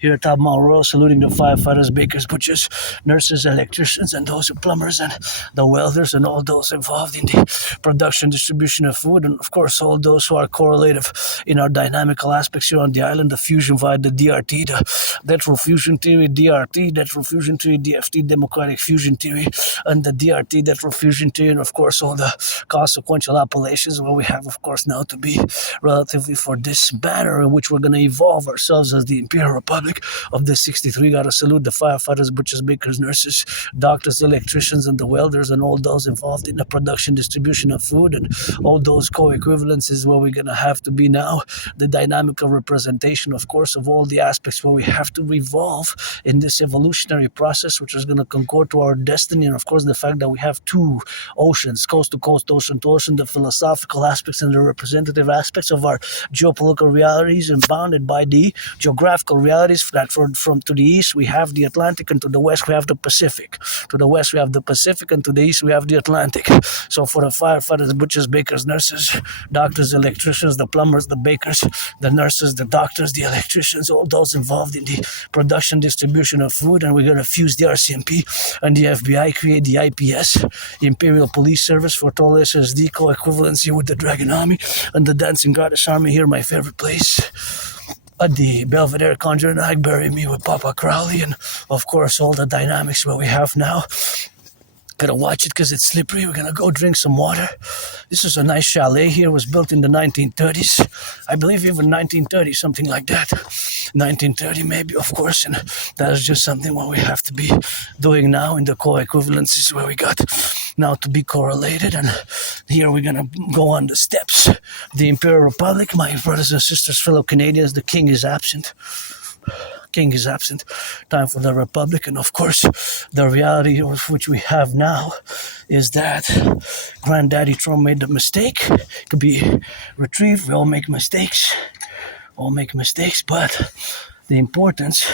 here at top Mount Royal, saluting the firefighters, bakers, butchers, nurses, electricians, and those plumbers, and the welders, and all those involved in the production, distribution of food, and of course all those who are correlative in our dynamical aspects here on the island, the fusion via the DRT, the lateral fusion theory, DRT, lateral fusion theory, DFT, democratic fusion theory, and the DRT, lateral fusion theory, and of course all the consequential appellations where we have, of course, now to be relatively for this banner in which we're going to evolve ourselves as the Imperial Republic of the 63. Got to salute the firefighters, butchers, bakers, nurses, doctors, electricians, and the welders, and all those involved in the production, distribution of food, and all those co-equivalences where we're going to have to be now the dynamical representation, of course, of all the aspects where we have to revolve in this evolutionary process, which is going to concord to our destiny, and of course the fact that we have two oceans, coast to coast torsion, the philosophical aspects and the representative aspects of our geopolitical realities, and bounded by the geographical realities that from to the east we have the Atlantic, and to the west we have the Pacific. To the west we have the Pacific, and to the east we have the Atlantic. So for the firefighters, butchers, bakers, nurses, doctors, electricians, the plumbers, the bakers, the nurses, the doctors, the electricians, all those involved in the production, distribution of food, and we're going to fuse the RCMP and the FBI, create the IPS, Imperial Police Service for total SSD, co-equivalency with the Dragon Army and the Dancing Goddess Army. Here, my favorite place. At the Belvedere Conjuring Egg, bury me with Papa Crowley, and of course all the dynamics where we have now. Gonna watch it because it's slippery. We're gonna go drink some water. This is a nice chalet here. It was built in the 1930s. I believe even 1930, something like that. 1930 maybe, of course, and that is just something what we have to be doing now in the co-equivalencies where we got now to be correlated. And here we're gonna go on the steps. The Imperial Republic, my brothers and sisters, fellow Canadians, the king is absent. King is absent. Time for the Republic. And of course, the reality of which we have now is that Granddaddy Trump made the mistake. It could be retrieved. We all make mistakes. But the importance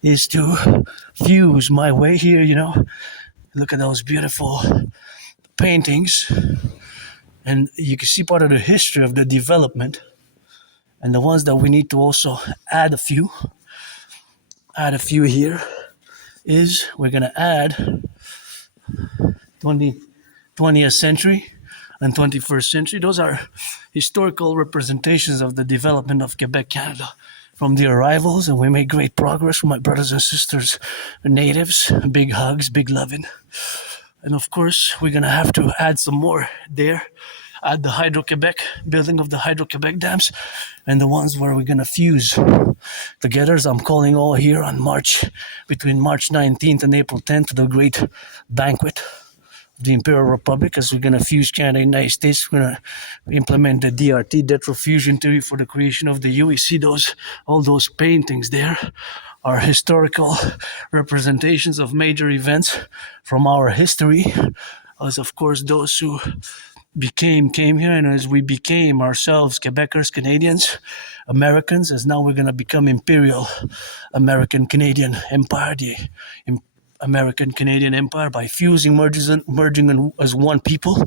is to fuse my way here, you know. Look at those beautiful paintings. And you can see part of the history of the development. And the ones that we need to also add a few here is we're going to add 20th century and 21st century. Those are historical representations of the development of Quebec, Canada from the arrivals, and we made great progress with my brothers and sisters, natives. Big hugs, big loving. And of course, we're going to have to add some more there. Add the Hydro-Quebec, building of the Hydro-Quebec dams, and the ones where we're going to fuse together. So I'm calling all here on between March 19th and April 10th, the great banquet of the Imperial Republic, as we're going to fuse Canada and the United States. We're going to implement the DRT, Debt Fusion Theory, for the creation of the U. You see all those paintings there are historical representations of major events from our history, as of course those who came here, and as we became ourselves Quebecers, Canadians, Americans, as now we're going to become Imperial American Canadian Empire, the American Canadian Empire, by fusing, merging as one people,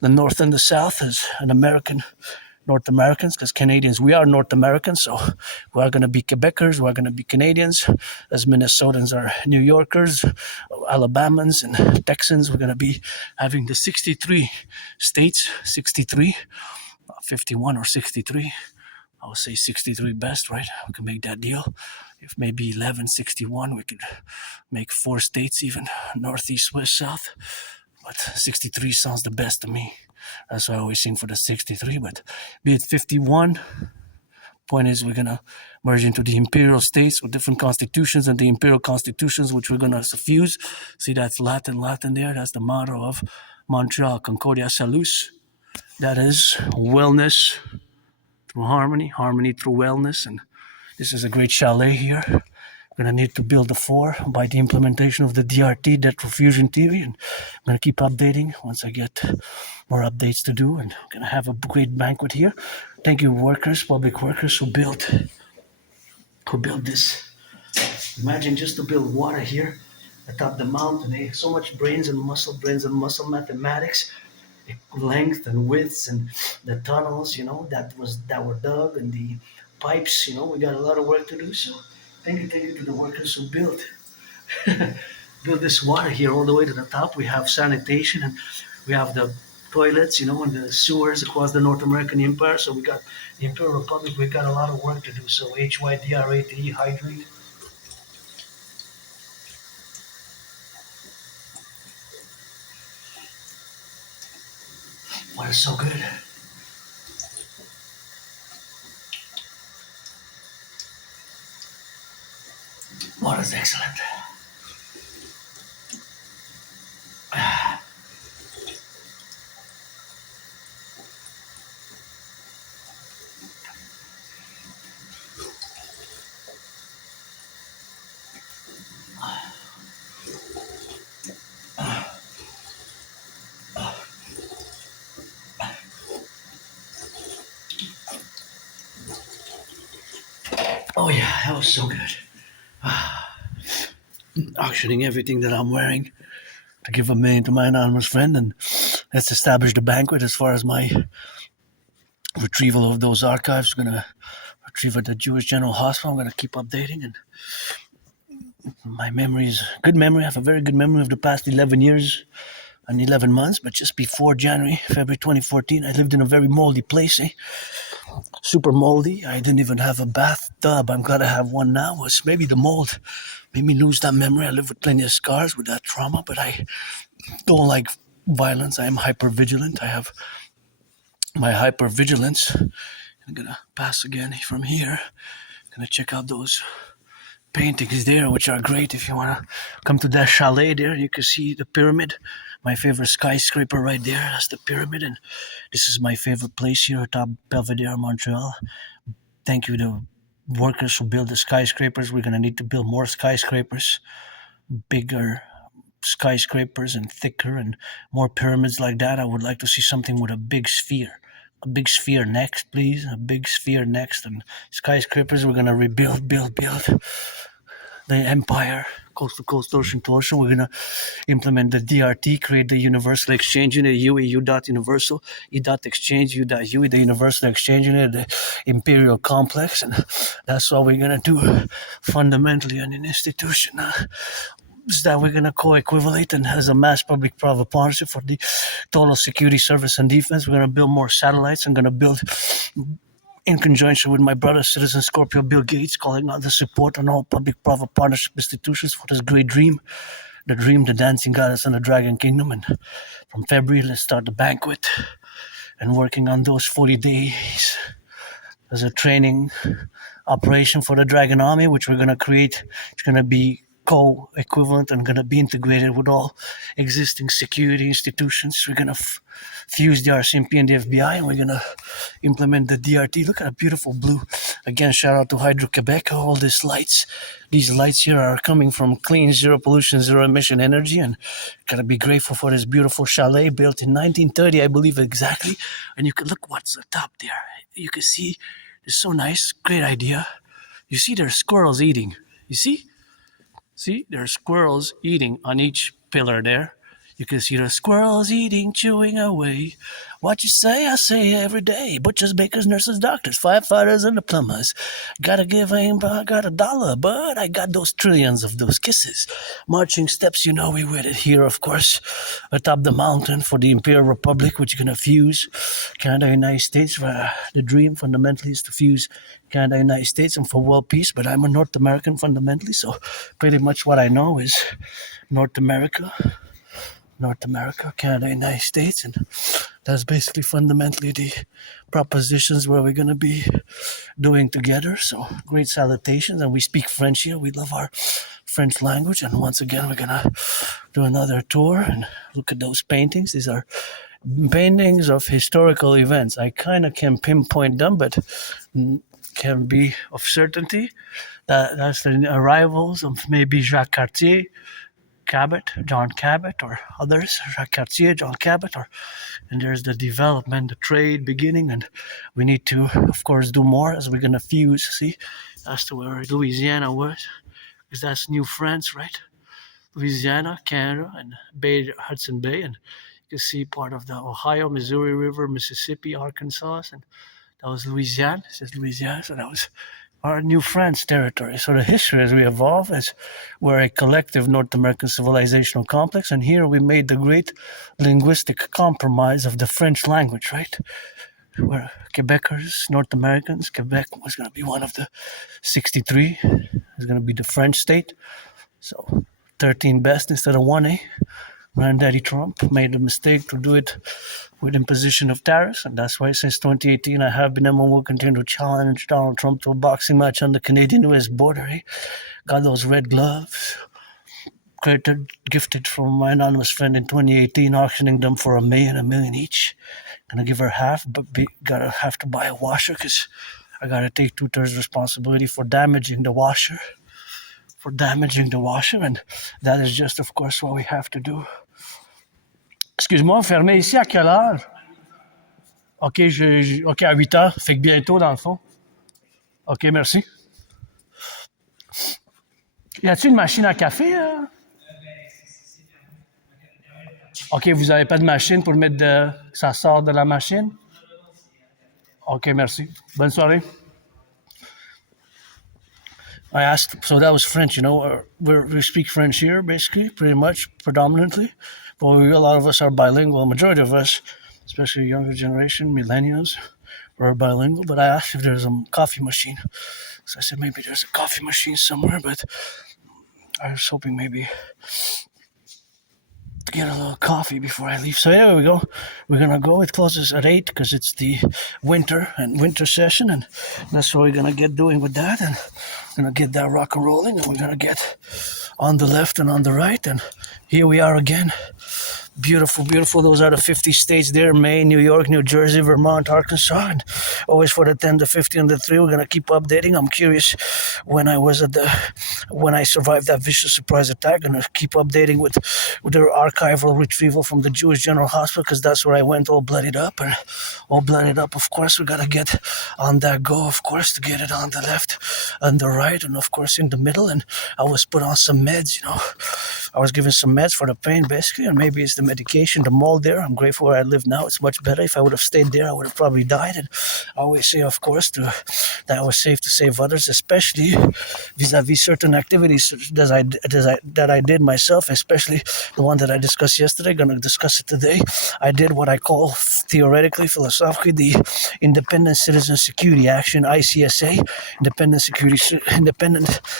the North and the South as an North Americans, because Canadians, we are North Americans, so we are going to be Quebecers, we are going to be Canadians, as Minnesotans are New Yorkers, Alabamans and Texans. We're going to be having the 63 states, 63, 51 or 63. I would say 63 best, right? We can make that deal. If maybe 1161, we could make 4 states even, Northeast, West, South. But 63 sounds the best to me. That's why I always sing for the 63, but be it 51, point is we're going to merge into the imperial states with different constitutions, and the imperial constitutions which we're going to fuse. See, that's Latin there. That's the motto of Montreal, Concordia Salus. That is wellness through harmony, harmony through wellness. And this is a great chalet here. We're going to need to build the 4 by the implementation of the DRT, Debt Fusion Theory. And I'm going to keep updating once I get more updates to do. And I'm going to have a great banquet here. Thank you, workers, public workers who built this. Imagine just to build water here atop the mountain. They had so much brains and muscle mathematics, length and widths, and the tunnels, that were dug, and the pipes. We got a lot of work to do. So thank you to the workers who built this water here all the way to the top. We have sanitation, and we have the toilets, and the sewers across the North American Empire. So we got the Imperial Republic. We got a lot of work to do. So HYDRATE, hydrate. Water's so good. Water's excellent. that was so good. Auctioning everything that I'm wearing to give $1 million to my anonymous friend, and let's establish the banquet as far as my retrieval of those archives. We're gonna retrieve at the Jewish General Hospital. I'm gonna keep updating, and my memory is good memory. I have a very good memory of the past 11 years and 11 months, but just before February 2014, I lived in a very moldy place, super moldy. I didn't even have a bathtub. I'm glad I have one now. It was maybe the mold made me lose that memory. I live with plenty of scars with that trauma, but I don't like violence. I am hypervigilant. I have my hypervigilance. I'm gonna pass again from here. Gonna check out those paintings there, which are great. If you want to come to that chalet there, you can see the pyramid, my favorite skyscraper right there. That's the pyramid, and this is my favorite place here atop Belvedere, Montreal. Thank you to workers who build the skyscrapers. We're going to need to build more skyscrapers, bigger skyscrapers and thicker, and more pyramids like that. I would like to see something with a big sphere. A big sphere next, please. A big sphere next. And skyscrapers, we're going to rebuild, build the empire, coast to coast, ocean to ocean. We're going to implement the DRT, create the universal exchange unit, U.universal, E.exchange, U.UE, the universal exchange unit, the imperial complex. And that's what we're going to do fundamentally in an institution. Is that we're going to co-equivalate and as a mass public-private partnership for the total security, service, and defense. We're going to build more satellites. I'm going to build, in conjunction with my brother, citizen Scorpio Bill Gates, calling out the support on all public-private partnership institutions for this great dream, the dancing goddess and the dragon kingdom. And from February, let's start the banquet and working on those 40 days as a training operation for the Dragon Army, which we're going to create. It's going to be co-equivalent and going to be integrated with all existing security institutions. We're going to fuse the RCMP and the FBI, and we're going to implement the DRT. Look at that beautiful blue. Again, shout out to Hydro-Quebec. All these lights here are coming from clean, zero pollution, zero emission energy, and got to be grateful for this beautiful chalet built in 1930, I believe exactly. And you can look what's at the top there. You can see it's so nice. Great idea. You see there's squirrels eating. You see? See, there are squirrels eating on each pillar there. You can see the squirrels eating, chewing away. What you say, I say every day. Butchers, bakers, nurses, doctors, firefighters, and the plumbers. Gotta give aim, I got $1, but I got those trillions of those kisses. Marching steps, you know we with it here, of course. Atop the mountain for the Imperial Republic, which is gonna fuse Canada, United States. The dream fundamentally is to fuse Canada, United States, and for world peace. But I'm a North American fundamentally, so pretty much what I know is North America, Canada, United States, and that's basically fundamentally the propositions where we're going to be doing together. So great salutations, and we speak French here. We love our French language, and once again we're going to do another tour and look at those paintings. These are paintings of historical events. I kind of can pinpoint them, but can be of certainty that that's the arrivals of maybe Jacques Cartier, John Cabot, or others, Jacques Cartier, John Cabot, and there's the development, the trade beginning, and we need to, of course, do more as we're going to fuse. See, that's to where Louisiana was, because that's New France, right? Louisiana, Canada, and Hudson Bay, and you can see part of the Ohio, Missouri River, Mississippi, Arkansas, and that was Louisiana. It says Louisiana, so that was our New France territory. So the history as we evolve is we're a collective North American civilizational complex, and here we made the great linguistic compromise of the French language, right? We're Quebecers, North Americans. Quebec was going to be one of the 63. It's going to be the French state. So 13 best instead of 1A. Granddaddy Trump made the mistake to do it with imposition of tariffs, and that's why since 2018 I have been and will continue to challenge Donald Trump to a boxing match on the Canadian-US border. Got those red gloves, gifted from my anonymous friend in 2018, auctioning them for $1 million each. Gonna give her half, but gotta have to buy a washer because I gotta take 2/3 responsibility for damaging the washer. And that is just, of course, what we have to do. Excuse-moi, fermez ici à quelle heure? OK, OK, à 8 heures. Fait que bientôt, dans le fond. OK, merci. Y a-t-il une machine à café? OK, vous n'avez pas de machine pour mettre de... Ça sort de la machine? OK, merci. Bonne soirée. I asked, so that was French, you know, we speak French here, basically, pretty much, predominantly. But a lot of us are bilingual, majority of us, especially younger generation, millennials, are bilingual. But I asked if there's a coffee machine. So I said maybe there's a coffee machine somewhere, but I was hoping maybe to get a little coffee before I leave. So anyway, we're gonna go. It closes at 8 because it's the winter session, and that's what we're gonna get doing with that. And we're gonna get that rock and rolling, and we're gonna get on the left and on the right. And here we are again. Beautiful, beautiful. Those are the 50 states there: Maine, New York, New Jersey, Vermont, Arkansas, and always for the 10, the 50, and the 3. We're gonna keep updating. I'm curious when I survived that vicious surprise attack. Gonna keep updating with their archival retrieval from the Jewish General Hospital, because that's where I went all bloodied up. And all bloodied up, of course, we gotta get on that go, of course, to get it on the left and the right, and of course in the middle. And I was put on some meds, you know. I was given some meds for the pain, basically, and maybe it's the medication, the mold there. I'm grateful where I live now. It's much better. If I would have stayed there, I would have probably died. And I always say, of course, that I was safe to save others, especially vis-a-vis certain activities that I did myself, especially the one that I discussed yesterday. Going to discuss it today. I did what I call theoretically, philosophically, the Independent Citizen Security Action, ICSA, Independent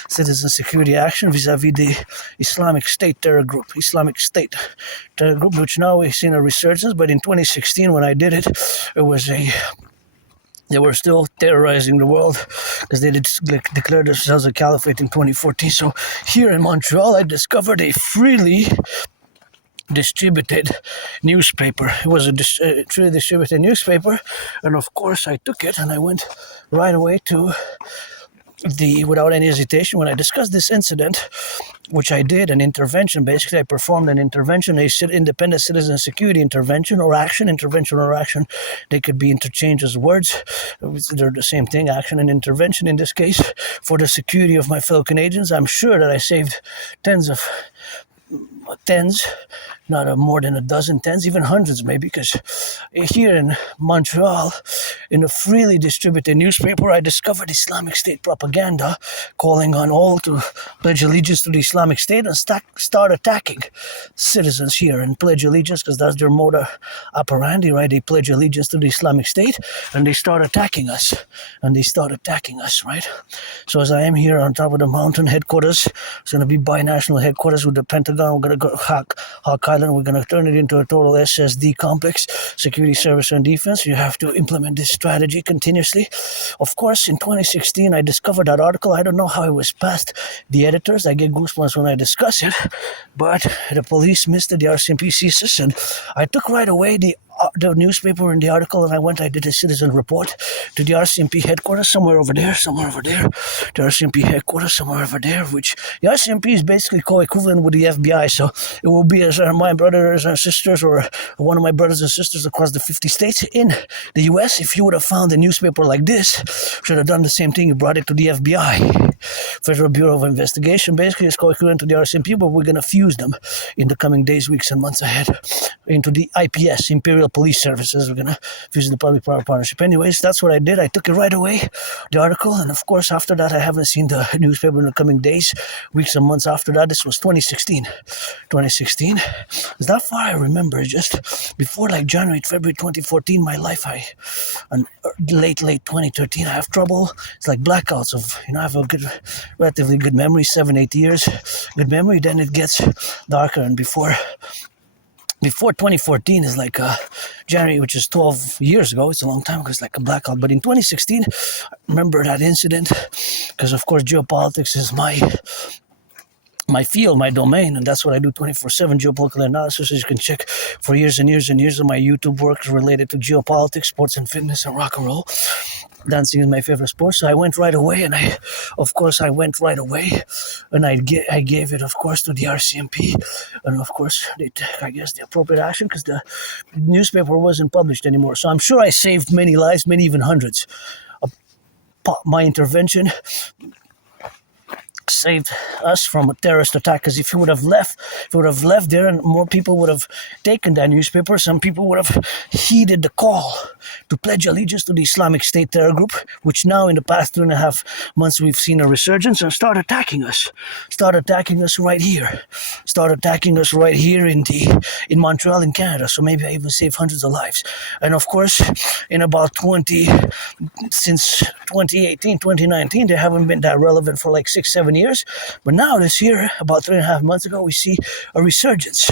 Citizen Security Action, vis-a-vis the Islamic State terror group, which now we've seen a resurgence. But in 2016, when I did it, they were still terrorizing the world because they declared themselves a caliphate in 2014. So here in Montreal, I discovered a freely distributed newspaper. It was a freely distributed newspaper, and of course I took it and I went right away to without any hesitation, when I discussed this incident, which I did, an intervention. Basically, I performed an intervention, a independent citizen security intervention or action. Intervention or action, they could be interchanged as words. They're the same thing, action and intervention in this case, for the security of my fellow Canadians. I'm sure that I saved tens, not more than a dozen, tens, even hundreds maybe, because here in Montreal, in a freely distributed newspaper, I discovered Islamic State propaganda calling on all to pledge allegiance to the Islamic State and start attacking citizens here and pledge allegiance, because that's their modus operandi, right? They pledge allegiance to the Islamic State and they start attacking us, right? So as I am here on top of the mountain headquarters, it's going to be binational headquarters with the Pentagon. We're going to go Hawk Island. We're going to turn it into a total SSD complex, security, service, and defense. You have to implement this strategy continuously. Of course, in 2016, I discovered that article. I don't know how it was past the editors. I get goosebumps when I discuss it, but the police missed it. The RCMP seized us, and I took right away the newspaper and the article, and I did a citizen report to the RCMP headquarters somewhere over there, the RCMP headquarters somewhere over there, which the RCMP is basically co-equivalent with the FBI, so it will be as my brothers and sisters, or one of my brothers and sisters across the 50 states in the US. If you would have found a newspaper like this, should have done the same thing. You brought it to the FBI, Federal Bureau of Investigation. Basically, it's co-equivalent to the RCMP, but we're going to fuse them in the coming days, weeks, and months ahead into the IPS, Imperial Police Services. We're going to fuse the public-private partnership. Anyways, that's what I did. I took it right away, the article, and of course, after that, I haven't seen the newspaper in the coming days, weeks, and months after that. This was 2016. It's not far, I remember. Just before, like January, February 2014, my life, late 2013, I have trouble. It's like blackouts of, I have a relatively good memory, 7-8 years, good memory. Then it gets darker, and before 2014 is like January, which is 12 years ago. It's a long time ago. It's like a blackout. But in 2016, I remember that incident because, of course, geopolitics is my field, my domain, and that's what I do 24/7, geopolitical analysis. As you can check for years and years and years of my YouTube work related to geopolitics, sports and fitness, and rock and roll. Dancing is my favorite sport, so I went right away, and I gave it, of course, to the RCMP, and of course, they took, I guess, the appropriate action, because the newspaper wasn't published anymore. So I'm sure I saved many lives, many even hundreds. My intervention saved us from a terrorist attack. Because if he would have left there, and more people would have taken that newspaper, some people would have heeded the call to pledge allegiance to the Islamic State terror group, which now in the past 2.5 months we've seen a resurgence and start attacking us right here, in Montreal in Canada. So maybe I even save hundreds of lives. And of course, in about since 2018, 2019, they haven't been that relevant for like 6-7 years. But now this year, about 3.5 months ago, we see a resurgence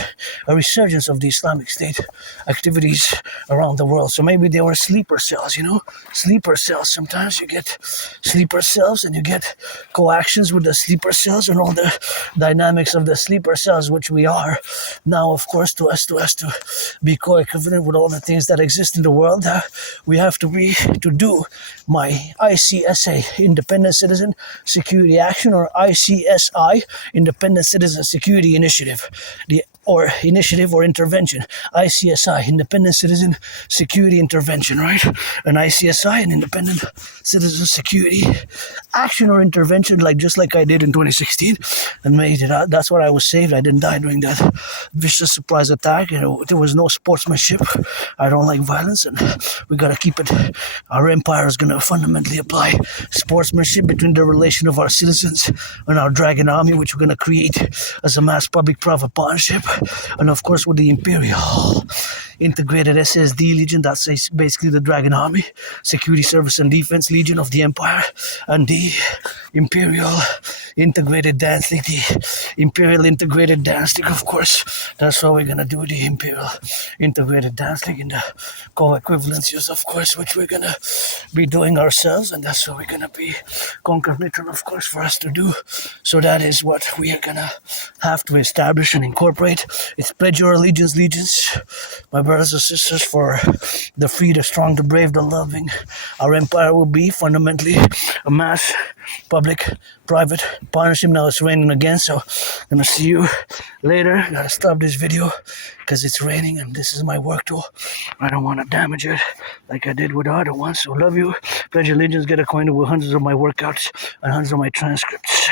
of the Islamic State activities around the world. So maybe they were sleeper cells, sleeper cells. Sometimes you get sleeper cells and you get coactions with the sleeper cells and all the dynamics of the sleeper cells, which we are now. Of course, to us to be co-equivalent with all the things that exist in the world, we have to do my ICSA, Independent Citizen Security Action, or ICSI, Independent Citizen Security Initiative, initiative or intervention. ICSI, Independent Citizen Security Intervention, right? An ICSI, an Independent Citizen Security Action or Intervention, just like I did in 2016, and made it out. That's what I was saved. I didn't die during that vicious surprise attack. There was no sportsmanship. I don't like violence, and we gotta keep it. Our empire is gonna fundamentally apply sportsmanship between the relation of our citizens and our dragon army, which we're gonna create as a mass public-private partnership. And of course, with the Imperial Integrated SSD Legion, that's basically the Dragon Army, Security Service and Defense Legion of the Empire, and the Imperial Integrated Dance League, of course. That's what we're gonna do, the Imperial Integrated Dance League, in the co-equivalencies, of course, which we're gonna be doing ourselves, and that's what we're gonna be concomitant, of course, for us to do. So that is what we are gonna have to establish and incorporate. It's pledge your allegiance, my brothers and sisters, for the free, the strong, the brave, the loving. Our empire will be fundamentally a mass public-private partnership. Now it's raining again, so I'm gonna see you later. Gotta stop this video because it's raining and this is my work tool. I don't want to damage it like I did with the other one. So love you. Pledge allegiance, get acquainted with hundreds of my workouts and hundreds of my transcripts.